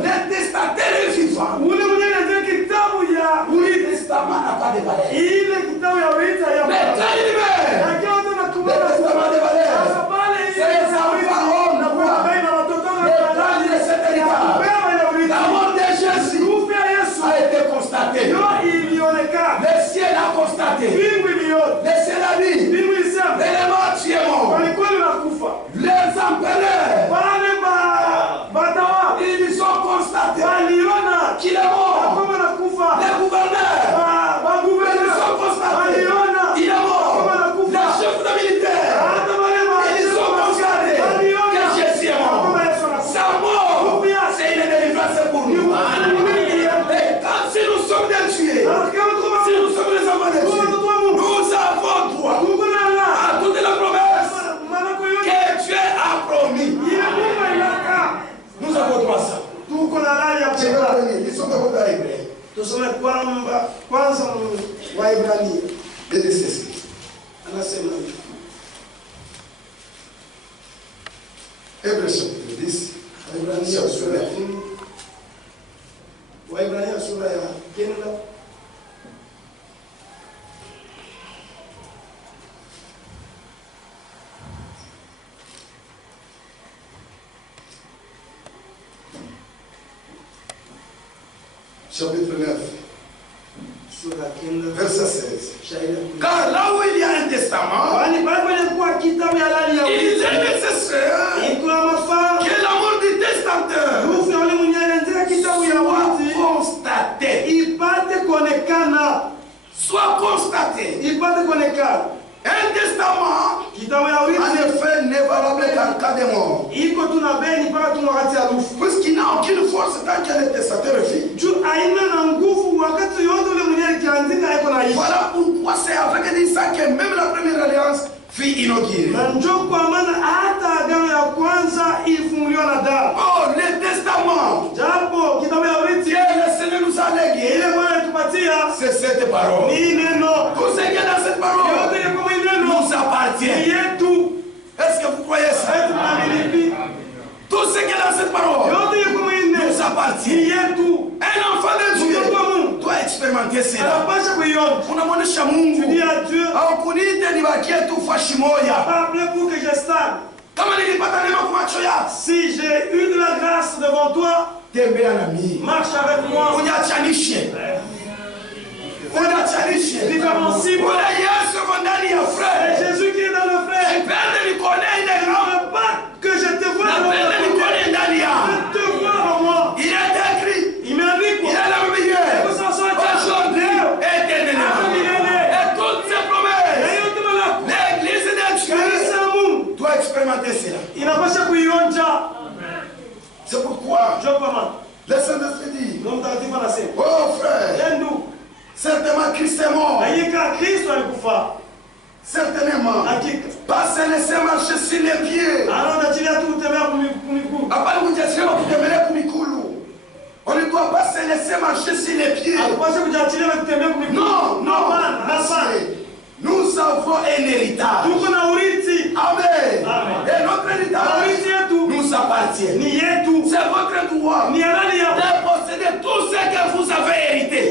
les testataires est vivant. Le testament n'a pas de valeur. Mais quand il meurt, le testament de valeur, c'est les enfants hommes de cet héritage. La mort de Jésus a été constatée. Le ciel a constaté. Le ciel a dit, l'élément tu es mort. Les empereurs, ils ont constaté qu'il est mort. Les gouverneurs, ils ont constaté qu'il est mort. Les chefs de militaires, ils ont constaté que Jésus est mort. Sa mort, c'est une délivrance pour nous. Et quand si nous sommes des tués, si nous sommes des enfants des tués, nous avons droit à toute la promesse que Dieu a promis. Nous avons droit à ça. Ils sont de votre arrivée. Tusome kwamba kwanza Waebrania. Anasema Hébreux chapitre 10. Waebrania sura ya 10. Waebrania sura ya 9. Chapitre 9. Verset 16. Car là où il y a un testament, il est nécessaire que la mort du testateur soit constaté. Un testament, En effet, n'est valable qu'en cas de mort. Puisqu'il n'a aucune force tant que le testateur vit. Voilà pourquoi c'est avec ça que même la première alliance fut inaugurée. Oh, le testament, Dieu le Seigneur nous a légué, c'est cette parole. Tout ce qui est dans cette parole nous appartient. Est-ce que vous croyez ça? Tout ce qui est dans cette parole nous appartient. Un enfant de Dieu doit expérimenter cela. Unamwonyesha Mungu haukunite nibakie tu fashi moja. Kama nilipata neema kwa macho yako, si j'ai eu de la grâce devant toi, tembea na mimi, marche avec moi, uniachanishe. Différencie moi. C'est Jésus qui est dans le frère. Ne pas que je te vois dans je te vois en moi. Il est écrit. Il m'a dit quoi? Il est le meilleur. Aujourd'hui, éternellement. Et toutes ces promesses. L'église de Dieu doit expérimenter cela. C'est pourquoi le Saint-Esprit dit, oh frère, certainement Christ est mort. Certainement. Pas se laisser marcher sur les pieds. On ne doit pas se laisser marcher sur les pieds. Non, non. Nous avons un héritage. Amen. Et notre héritage nous appartient. C'est votre droit de posséder tout ce que vous avez hérité.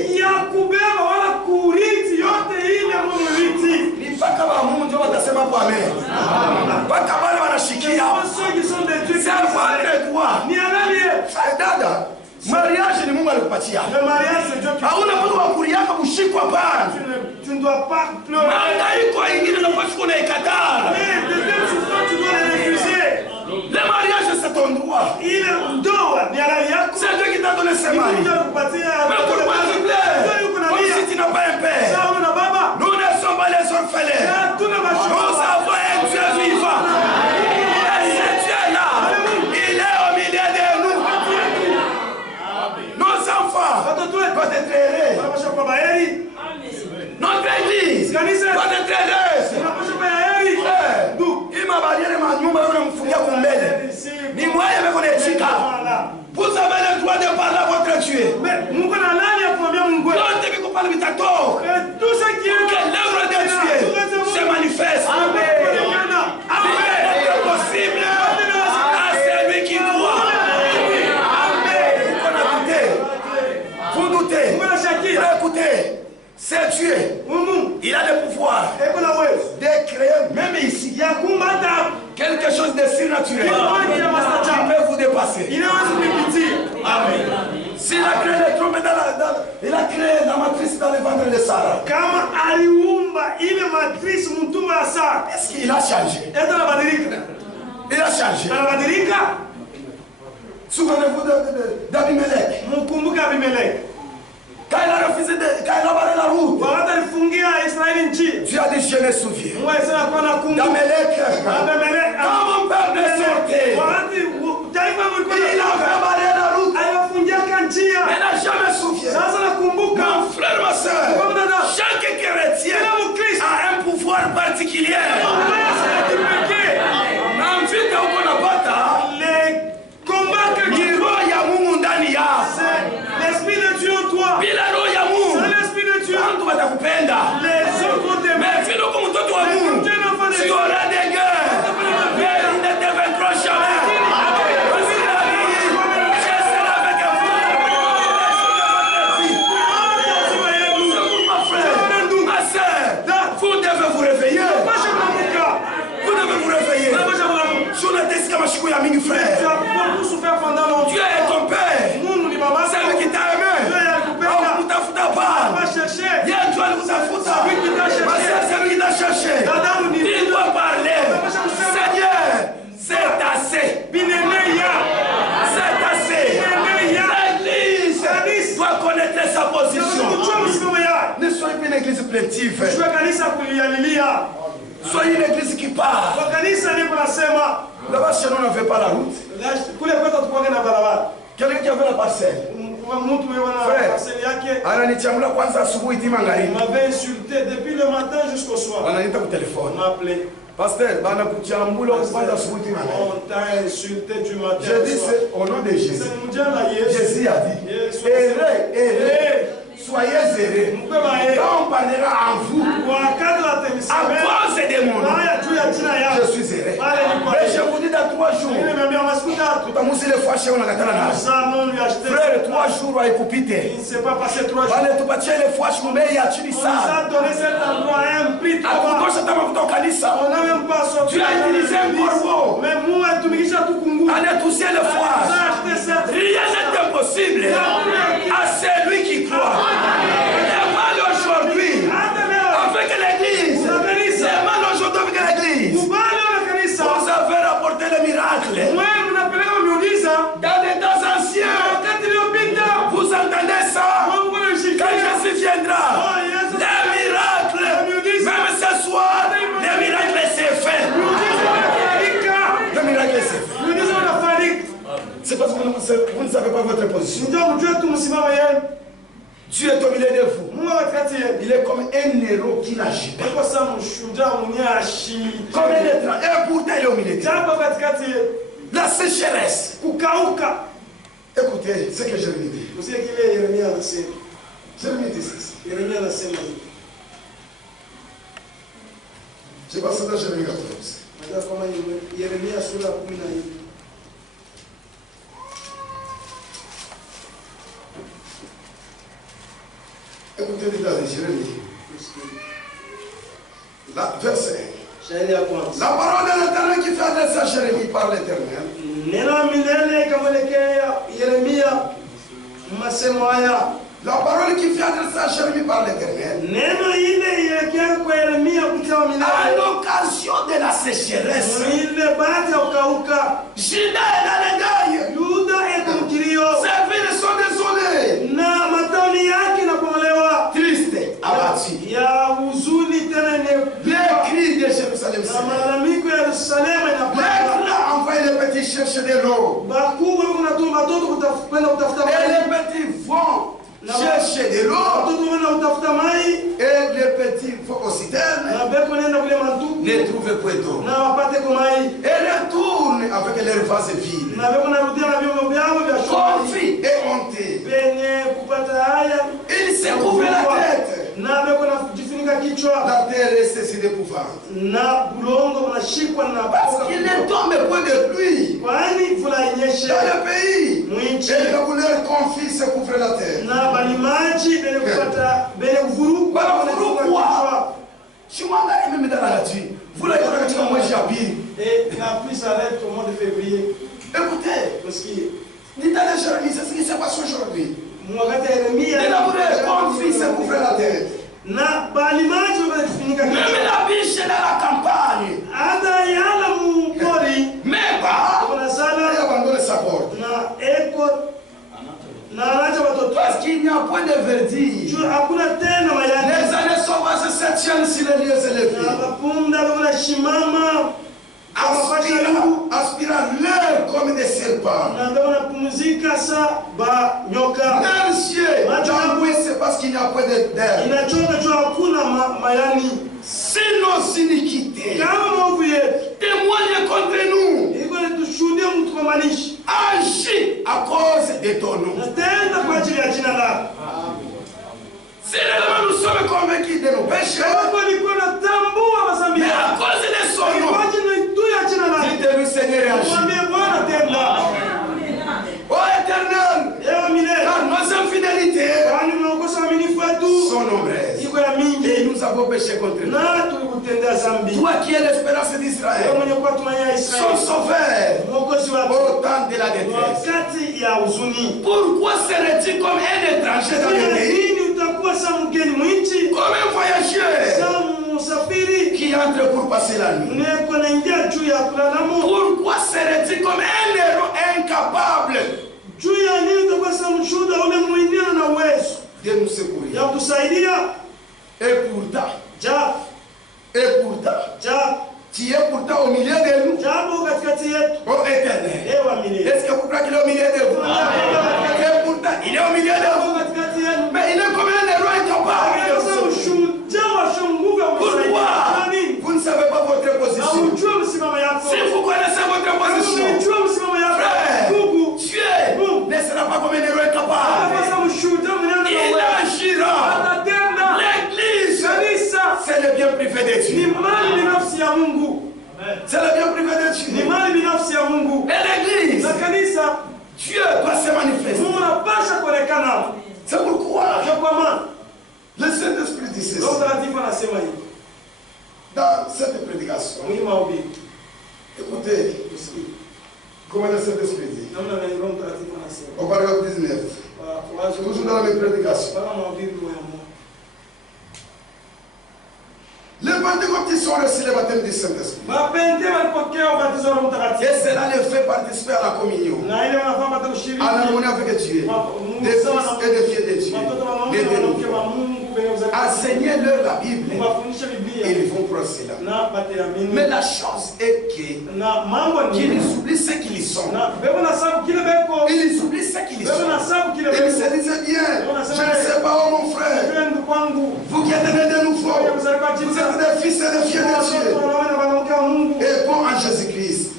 Mpaka wa Mungu ndio watasema kwa amen. Mpaka wale wanashikia. C'est votre droit. Dada, mariage ni Mungu alikupatia. Le mariage c'est Dieu qui hauna mpaka wa kuriaka kushikwa hapana. Tu ne dois pas pleurer. Maana iko ingine na kwa siku unaikataa. Tu dois les refuser. Le mariage c'est ton droit. C'est Dieu qui t'a donné ce mariage. Mais pourquoi tu plais? Comme si tu n'as pas un père. Nous ne sommes pas les orphelins. Nous avons un Dieu vivant. Et ce Dieu-là, il est au milieu de nous. Nos enfants doivent être heureux. Notre église doit être heureuse. Il m'a barrière ma nyumba unamfungia kumbele. Ni mwaya mekonechika. Vous avez le droit de parler à votre Dieu. Lote viko pale vitatoka. Que l'œuvre de Dieu se manifeste. Amen. C'est possible à celui qui croit. Amen. Vous doutez. Écoutez. C'est Dieu. Il a le pouvoir de créer, même ici, quelque chose de surnaturel qui peut vous dépasser. Amen. S'il a créé les trompes il a créé la matrice dans le ventre de Sarah. Est-ce qu'il a changé? Il a changé. Souvenez-vous d'Abimelech. Quand il a refusé quand il a barré la route, Dieu a dit je me souviens. D'Abimelech, quand mon père ne sortait, il avait barré la route. Mais n'a jamais souviens. Mon frère, ma soeur, chaque chrétien a un pouvoir particulier. L'esprit de Dieu en toi. réceptive. Soyez une église qui parle. Là-bas, chez nous, on n'avait pas la route. Quelqu'un qui avait la parcelle. Frère, ananichambula kwanza asubuhi tima ngari. Il m'avait insulté depuis le matin jusqu'au soir. Ananita au téléphone. M'a appelé. Pasteur, bana kuchambula kwanza asubuhi tima ngari. On t'a insulté du matin. Je dis c'est au nom de Jésus. Jésus a dit. Soyez zérés. Quand on parlera en vous, à cause des mon nom, je suis zéré. Mais je vous dis dans 3 jours, tout à moussé les fois chez on a gâté frère, 3 jours à écouter. Il ne s'est pas passé 3 jours. Allez, tu vas tirer les fois chez moi, il y a tu dis ça. On nous a donné cet endroit un prix. On n'a même pas sorti. Tu as utilisé un corbeau. Mais moi, tu me dis ça tout Kungu. Allez, toucher les fois. Rien n'est impossible à celui qui croit. Le mal aujourd'hui avec l'église. Le mal aujourd'hui avec l'église. Vous avez rapporté le miracle. Dans les temps anciens. Vous entendez ça? Quand Jésus viendra, le miracle, même ce soir, le miracle s'est fait. Le miracle s'est fait. C'est parce que vous ne savez pas votre position. Dieu est au milieu de vous. Il est comme un héros qui n'agit pas. Comme un étrange. Et pourtant il est au milieu de vous. La sécheresse. Écoutez ce que Jérémie dit. Jérémie dit ça. Je passe dans Jérémie 14. Écoutez dans Jérémie. Verset. La parole de l'Éternel qui fait adresse à Jérémie par l'Éternel. La parole qui fait adresse à Jérémie par l'Éternel. À l'occasion de la sécheresse. Juda est dans les gailles. Ses villes sont désolées. Triste, abattu. Les cris de Jérusalem. Les grands envoient les petits chercher de l'eau. Et les petits vont chercher de l'eau. Et les petits vont aux citernes. Ne trouvent point d'eau. Et retournent avec leurs vases vides. Confus et honteux. Ils se couvrent la tête. La terre est saisie d'épouvante. Parce qu'il ne tombe point de pluie. Dans le pays. Et les couleurs confus se couvrent la tête. Pourquoi? Je m'en vais même dans la nature. Vous l'avez dit quand moi j'habite. Et la pluie s'arrête au mois de février. Écoutez, dites à Jérémie, c'est ce qui se passe aujourd'hui. Les conflits se couvrent la tête. Même la biche dans la campagne. Mais pas. Elle abandonne sa porte. Parce qu'il n'y a point de verdige. Les années sauvages se tiennent sur les lieux élevés. Aspirant l'air comme des serpents. Même cieux, c'est parce qu'il n'y a pas d'air. Si nos iniquités témoignent contre nous, agis à cause de ton nom. Si réellement nous sommes convaincus de nos péchés, mais à cause de son nom, dites-lui Seigneur, agis. Oh Éternel, car nos infidélités sont nombreuses et nous avons péché contre nous. Toi qui es l'espérance d'Israël, son sauveur au temps de la détresse. Pourquoi serais-tu comme un étranger dans le pays, comme un voyageur qui entre pour passer la nuit? Pourquoi serais-tu comme un héros incapable de nous secourir? Et pourtant, tu es pourtant au milieu de nous. Oh éternel. Est-ce que vous croyez qu'il est au milieu de vous? Et pourtant, il est au milieu de vous. Mais il est comme un héros incapable. Pourquoi? Vous ne savez pas votre position. Si vous connaissez votre position, frère, Dieu ne sera pas comme un héros incapable. Il agira. L'église, c'est le bien privé de Dieu. C'est le bien privé de Dieu. Et l'église, Dieu doit se manifester. C'est pourquoi le Saint-Esprit dit ceci. Dans cette prédication, écoutez comment le Saint-Esprit dit. Au paragraphe 19. Toujours dans la même prédication. Les pentecôtistes ont reçu le baptême du Saint-Esprit. Et cela les fait participer à la communion. En harmonie avec Dieu. Des fils et des filles de Dieu. Les dénoncés. Enseignez-leur la Bible. Et ils vont procéder. Mais la chose est qu'ils oublient ce qu'ils sont. Ils oublient ce qu'ils sont. Ils se disent bien, je ne sais pas où mon frère. Vous qui êtes nés de nouveau. Vous êtes des fils et des filles de Dieu. Et bon en Jésus-Christ.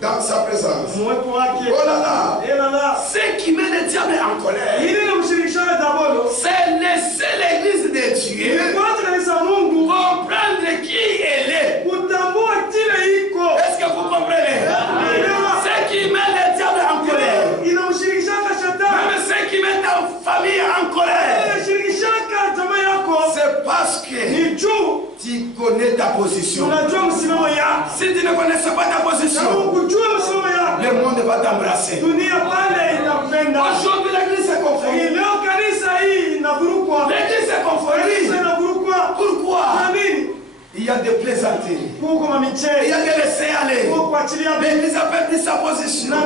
Dans sa présence. Oh là là. Ce qui met le diable en colère, c'est laisser l'église de Dieu comprendre qui elle est. Est-ce que vous comprenez? Ce qui met le diable en colère, même ce qui met ta famille en colère, c'est parce que tu connais ta position. Si tu ne connais pas ta position, le monde va t'embrasser. Aujourd'hui, l'église est confondue. L'église est confondue. Pourquoi? Il y a des plaisanteries. Il y a des laisser aller. L'église a perdu sa position. Oh,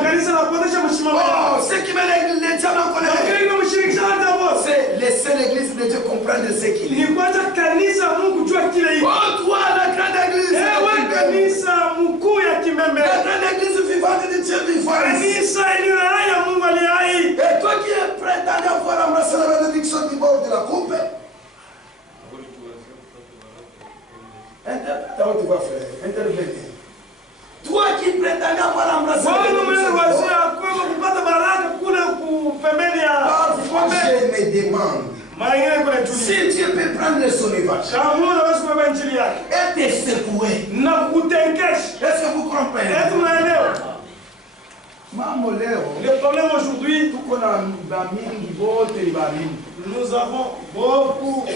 ce qui met les diables en colère, c'est laisser l'église de Dieu comprendre ce qu'il est. Oh, toi, la grande église. La grande église vivante de Dieu vivant. Et toi qui es prêt à avoir embrassé la bénédiction du bord de la coupe. Interprète à haute voix, frère. Intervenez. Toi qui prétends avoir embrassé la bénédiction du bord. Parfois, je me demande si Dieu peut prendre son évangile et te secouer. Est-ce que vous comprenez? Le problème aujourd'hui, nous avons beaucoup qui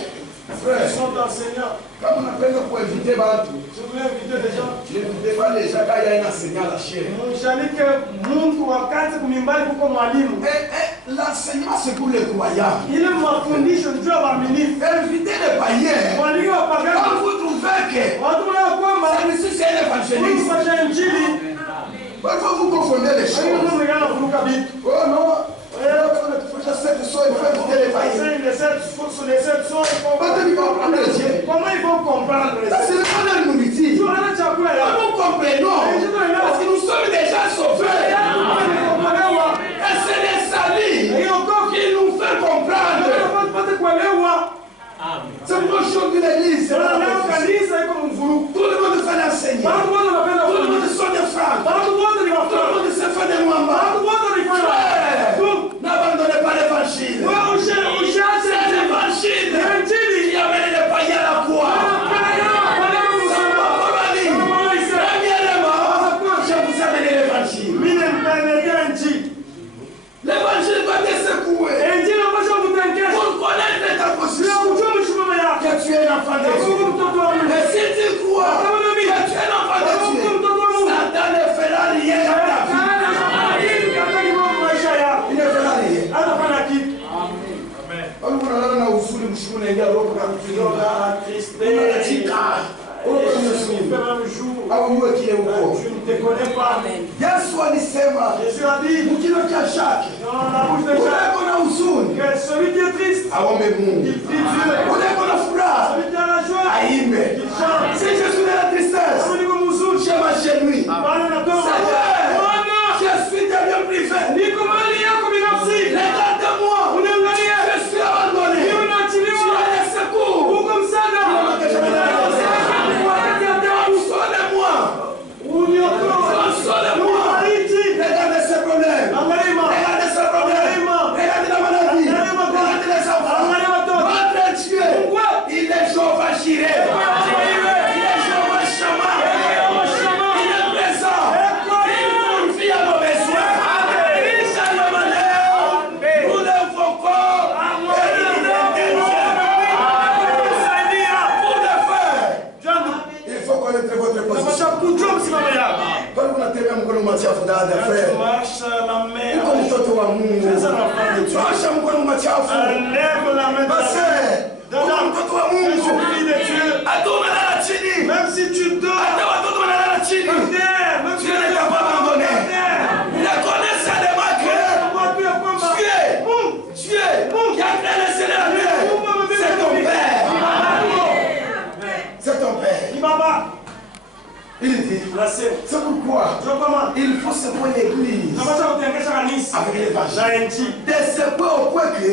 sont enseignants. Comme on appelle pour éviter Bantu. Je voulais inviter des gens. Je n'invite pas les gens quand il y a un enseignant à la chair. L'enseignement c'est pour les croyants. Invitez les païens. Quand vous trouvez que celui-ci c'est un évangéliste, parfois vous confondez les choses. Oh non. Comment ils vont comprendre? C'est le pas de nourriture. Nous comprenons. Parce que nous sommes déjà sauvés. Et c'est les salis qui nous fait comprendre. C'est pour aujourd'hui l'église. Tout le monde fait l'enseigner. Tout le monde sont des frères. Tout le monde se fait des mamans. N'abandonnez pas l'évangile. C'est l'évangile qui amène les païens à la croix. Premièrement, je vous amène l'évangile. L'évangile va te secouer. Pour connaître ta position. Que tu es un enfant de Dieu. Mais si tu crois que tu es un enfant de Dieu, Satan ne fera rien à ta vie. Il ne fera rien. Je ne te connais pas. Yesu alisema Jésus a dit mkilo cha chake dans la bouche de Jacques ule na huzuni que celui qui est triste, aombe Mungu, il prie Dieu. ule na furaha Celui qui a la joie, aimbe. il chante. Si je suis dans la tristesse, Celui comme huzuni, je marche chez lui. Bwana anatoa Seigneur, je suis bien privé. niko mahali yako binafsi. Regarde-moi, Uniangalie. je suis abandonné. Mimi Tu unaachiliwa. as les secours. Uko msaada. Console-moi. Uniokoe. Console-moi. Unifariji. Regarde ces problèmes. Angalia ma- Regarde ces problèmes. Regarde la maladie. Regarde les enfants. Angalia watoto. Notre Dieu, Mungu wetu. il est Jéhovah Jireh. Il est Jéhovah Shammah. Il est présent. Il pourvit à nos besoins. Dans le malheur, nous l'invoquons. Et il intervient. Pour le faire, il faut connaître votre position. Unapaswa kujua msimamo yako. Kwa nini unatembea mkono machafu dada frère? Marche la main. Uko mtoto wa Mungu. Nyosha mkono machafu. Lève la main. Basi, uko mtoto wa Je suis Mungu. fille de Dieu. Hata unalala chini. Même si tu dors, Hata watoto wanalala chini. même si Dieu ne t'a pas abandonné. Reconnaisse ça de ma cœur. Dieu qui a créé le ciel et la terre. C'est ton Père. C'est ton Père. Il dit, c'est pourquoi il faut secouer l'église avec l'évangile. De secouer au point que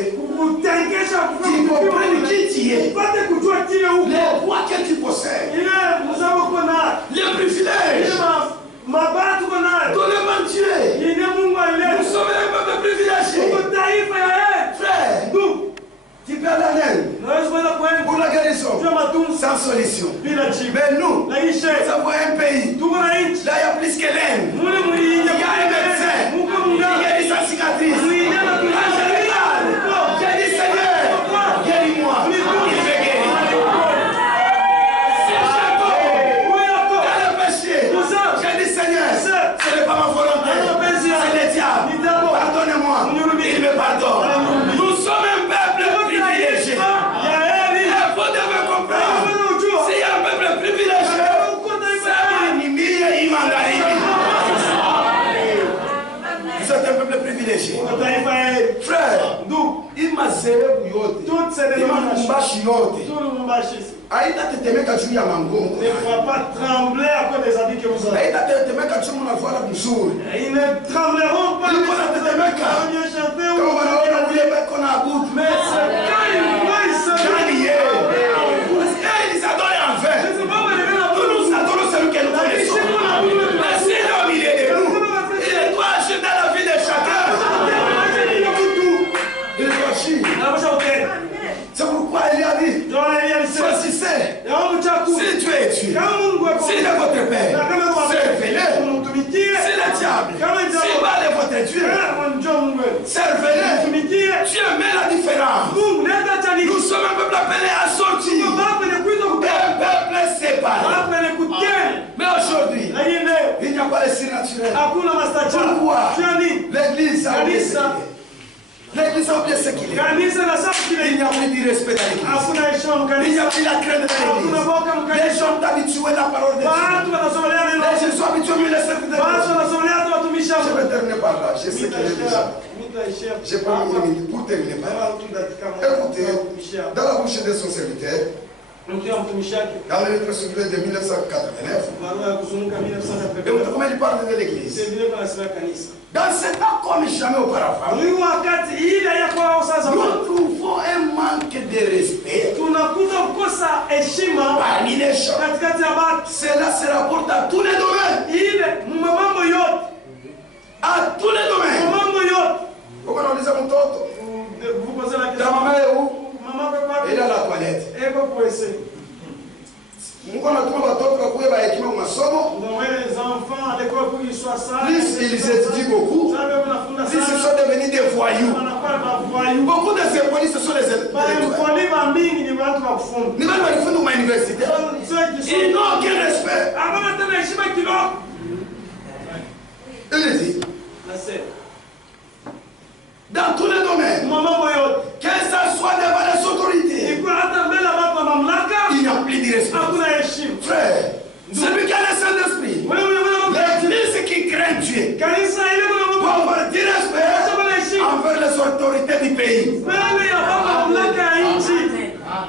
tu comprennes qui tu es, les droits que tu possèdes, les privilèges, tout le monde tu es. Nous sommes un peuple privilégié. Frère, tu perds la laine pour la guérison sans solution. Mais nous avons un pays. Là, il y a plus que l'aine. Il y a un médecin. Il guérit sa cicatrice. En général, j'ai dit Seigneur, guéris-moi. Il veut guérir. Si j'attends dans le péché, j'ai dit Seigneur, ce n'est pas ma volonté. C'est le diable. Pardonnez-moi. Il me pardonne. Nous sommes un peuple privilégié. Et vous devez comprendre. S'il y a un peuple privilégié, c'est Manimi et Imangaribi. Vous êtes un peuple privilégié. Frère, il m'a serré bouillotte. Il m'a mumbashi yote. Aïta tetemeka juu ya mangongo. ne va pas trembler à cause des habits que vous avez. Aïta tetemeka juu mnavala mzuri. Ils ne trembleront pas. Iko na tetemeka. Bien chanter ou Kama wanaona ule beko na abudu. mais c'est quand ils voient, ils se Nani yeye? Parce qu'ils adorent en vain. je sais pas où elle est là. Nous adorons celui que nous connaissons. Mais s'il est au milieu de nous, il doit agir dans la vie de chacun. Il doit agir. C'est pourquoi il a dit, choisissez. Si tu es Dieu, s'il est votre Père, servez-le. C'est le diable. S'il va aller votre Dieu, servez-le. Dieu met la différence. Nous sommes un peuple appelé à sortir. Un peuple séparé. Mais aujourd'hui, il n'y a pas de signe naturel. Pourquoi l'église a oublié ce qu'il est. L'église a oublié ce qu'il est. Il n'y a plus de respect dans l'église. Il n'y a plus la crainte de l'église. Les gens sont habitués à la parole de Dieu. Les gens sont habitués à le service de Dieu. Je vais terminer par là. Je sais qu'il est déjà. J'ai pas une minute pour terminer par là. Écoutez, dans la bouche de son serviteur, dans le lettre circulaire de 1989, et comment il parle de l'église. Dans ce temps comme jamais auparavant, nous trouvons un manque de respect parmi les gens. Cela se rapporte à tous les domaines. À tous les domaines. Comment on disait mon toto? Vous posez la Ta question. maman est où? Maman peut pas. Elle est à la toilette. Elle peut pas essayer. Mungu anatuma watoto wakuwe bahekima kwa masomo. Donc les enfants à l'école pour qu'ils soient sages. Plus ils étudient beaucoup, plus ils sont devenus des voyous. Beaucoup de ces polis, ce sont les intellectuels. Ni wale walifunga kwa université. Ils n'ont aucun respect. Il dit, dans tous les domaines, que ça soit devant les autorités, il n'y a plus de respect. Frère, celui qui a le Saint-Esprit, l'église qui craint Dieu, Kanisa ile kuna doit avoir du respect envers les autorités du pays. mbele ya baba mamlaka ya nchi.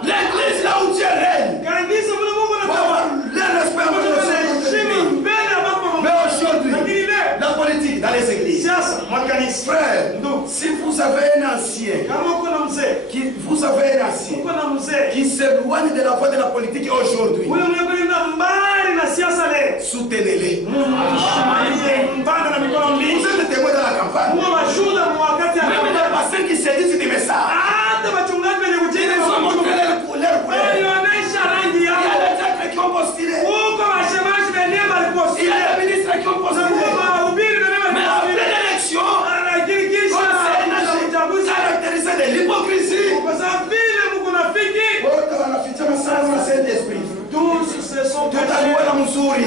L'église là où Dieu règne Kanisa kuna Mungu doit anataka. avoir le respect envers les autorités du pays. Mbele ya baba Mais mamlaka. aujourd'hui, Lakini leo la politique dans les églises. siasa makanisa. Frère, Ndugu, si vous avez un ancien, kama uko na mzee, vous avez un ancien uko na mzee, qui s'éloigne de la voie de la politique aujourd'hui, ule mwenye mbali na siasa leo. soutenez-les. Mshikilie mpanda na mikono mbili. Vous êtes témoin dans la campagne. Muwe washuhuda kwa wakati Même les ya pasteurs qui se disent des messages, hata wachungaji wenye ils ujinga nous ont montré leur couleur. walionyesha rangi Il y a yao. des gens qui ont postulé. Huko washemaji wenyewe Il y walipostile. a des ministres qui ont Na postulé. huko mahubiri wenyewe Mais après walipostile. l'élection, Lakini kisha comme c'est un âge uchaguzi caractérisé de l'hypocrisie, kwa sababu vile Mungu nafiki wote wanaficha masala na Saint-Esprit. tous se sont Tutaliona mzuri.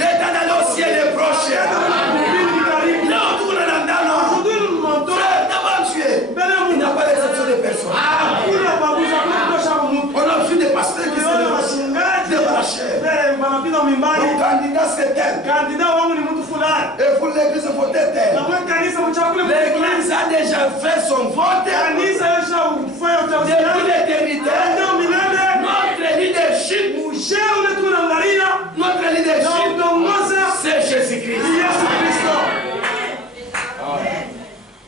L'état d'aller au ciel est proche. Leo tuko na ndano. Frère, devant Dieu, il n'y a pas d'exception de personne. On a vu des pasteurs qui se lèvent devant la chair. Le candidat c'est tel. Et pour l'église, il faut être tel. L'église a déjà fait son vote. Depuis l'éternité, notre leadership, c'est Jésus-Christ.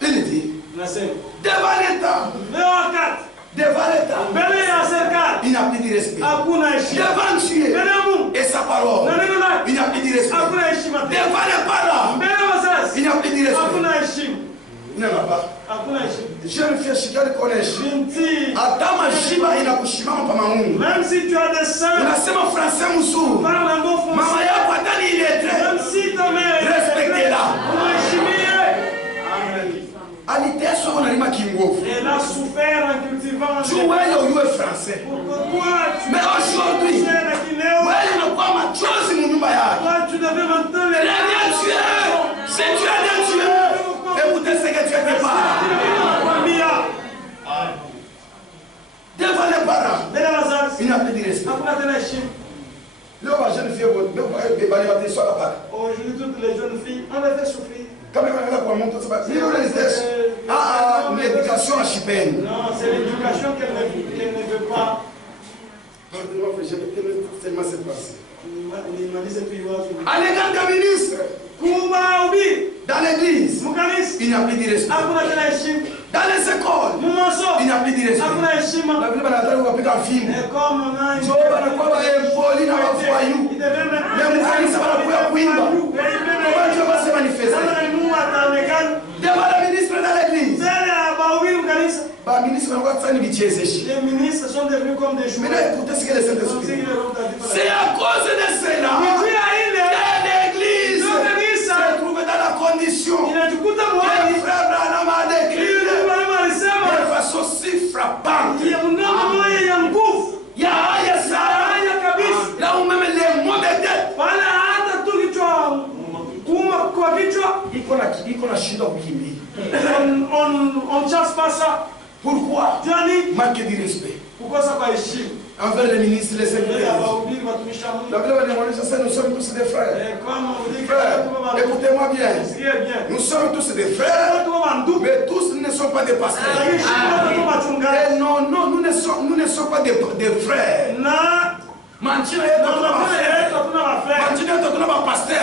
Il dit, devant l'État, il n'y a plus de respect. Devant Dieu et sa parole, il n'y a plus de respect. Devant les parents, il n'y a plus de respect. Il n'y en a pas. Jeune fille shikari koneshi. Atama shiba inakushimama pa maungu. Même si tu as des sœurs, Unasema français mzuri. parle un bon français. Mama yako atani illettré. Même si ta mère est Respectez-la. Amen. Aliteso unalima kingofu. Elle a souffert en cultivant. Tu wewe uyue français. Mais aujourd'hui, wewe unakuwa machozi mu nyumba yako. Toi, tu devais maintenant les Reviens Dieu. C'est Dieu de Dieu. Écoutez ce que Dieu te parle. Devant les parents, il n'y a plus de respect. Leo wa jeune fille bali bati swala pale. Aujourd'hui, toutes les jeunes filles, on les fait souffrir. Kama unaangalia kwa mtu sasa, hiyo ni l'éducation à Chipeni. Non, c'est l'éducation qu'elle ne veut pas. Pardonnez-moi, je vais tellement cette pensée. À l'égard d'un ministre, dans l'église, il n'y a plus de respect. Dans les écoles, il n'y a plus de respect. La Bible n'a pas de film. Job anakuwa impoli na wafuayu. Même kanisa wanakuwa kuimba. Comment Dieu va se manifester? Devant le ministre dans l'église. Ba ministre wanakuwa tsani bichezeshi. Les ministres sont devenus comme des jouets. Mais écoutez ce que le Saint-Esprit. C'est à cause de cela que l'église se trouve dans la condition que le frère Branham a décrit de façon si frappante. Il y a là où même les mots de tête. Iko na shida kukimbia. On ne chasse pas ça. Pourquoi? Manque de respect. Pourquoi ça va échouer? Envers les ministres, les secrétaires. La Bible va demander ça, nous sommes tous des frères. Frères, écoutez-moi bien. Nous sommes tous des frères, mais tous ne sont pas des pasteurs. Et non, nous ne sommes pas des frères. Manchina est notre frère. Manchina est notre pasteur.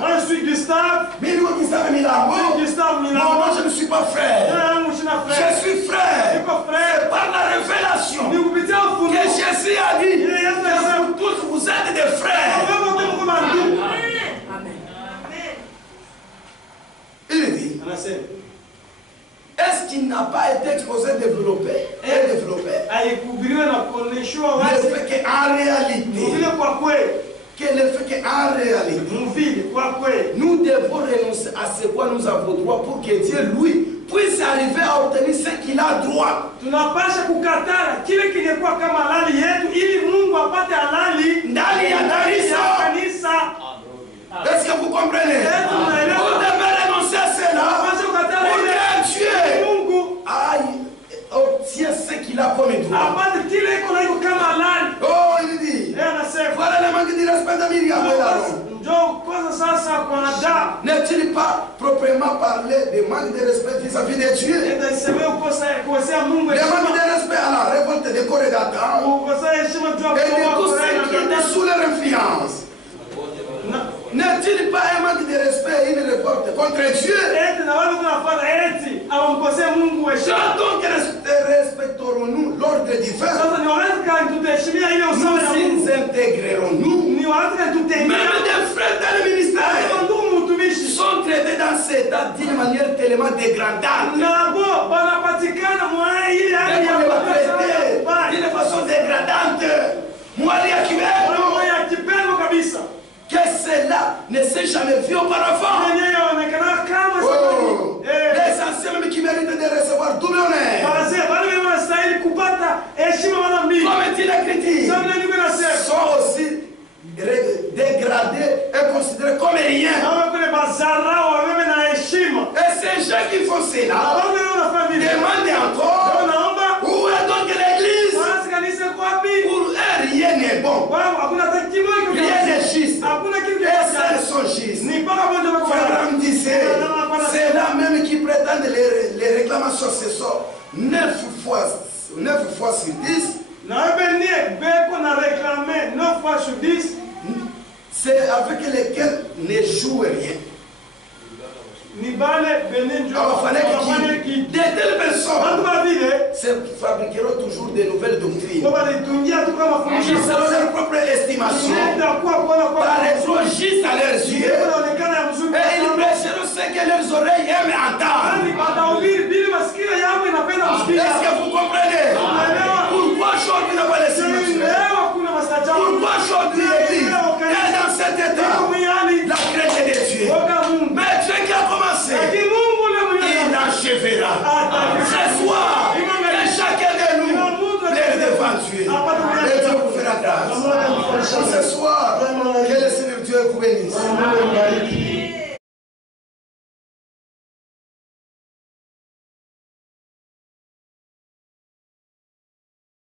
Moi je suis Gustave. Milambo. Moi je ne suis pas frère. Je suis frère. C'est par la révélation que Jésus a dit que vous tous vous êtes des frères. Il dit, est-ce qu'il n'a pas été exposé, développé et développé? Le fait qu'en réalité, nous devons renoncer à ce quoi nous avons droit pour que Dieu, lui, puisse arriver à obtenir ce qu'il a droit. Tunapasha kukatala kile kilikuwa kama halali yetu ili Mungu apate halali ndani ya kanisa. Est-ce que vous comprenez? Vous devez renoncer à cela pour que Dieu obtient ce qu'il a comme droit. Oh, il dit, voilà le manque de respect de Myriam et d'Aaron. n'est-il pas proprement parlé de manque de respect vis-à-vis de Dieu? Le manque de respect à la révolte des Corégatans et de tous ceux qui étaient sous leur influence. N'est-il pas un manque de respect et une révolte contre Dieu? Donc respecterons-nous l'ordre divin? Nous intégrerons-nous? Même des frères dans le ministère sont traités dans cet état d'une manière tellement dégradante. Ils vont traiter d'une façon dégradante. Que cela ne s'est jamais vu auparavant. Oh, les anciens même qui méritent de recevoir double honneur. Comme il est critique, sont aussi dégradés et considérés comme rien. Et ces gens qui font cela demandent encore où est donc l'église? Pour eux, rien n'est bon. Rien n'est juste. Et seuls sont justes. Frère me disait, c'est là même qui prétendent les réclamations, ce sont 9 fois sur 10. C'est avec lesquels ne joue rien. De telles personnes se fabriqueront toujours de nouvelles doctrines qui seront leur propre estimation, paraîtront juste à leurs yeux, et ils prêcheront ce que leurs oreilles aiment entendre. Est-ce que vous comprenez? Pourquoi aujourd'hui n'a pas laissé pourquoi aujourd'hui l'église est dans cet état? La crainte de Dieu. Mais Dieu qui a commencé, il achèvera. Ce soir, que chacun de nous lève devant Dieu. Et Dieu vous fera grâce. Ce soir, que le Seigneur Dieu vous bénisse.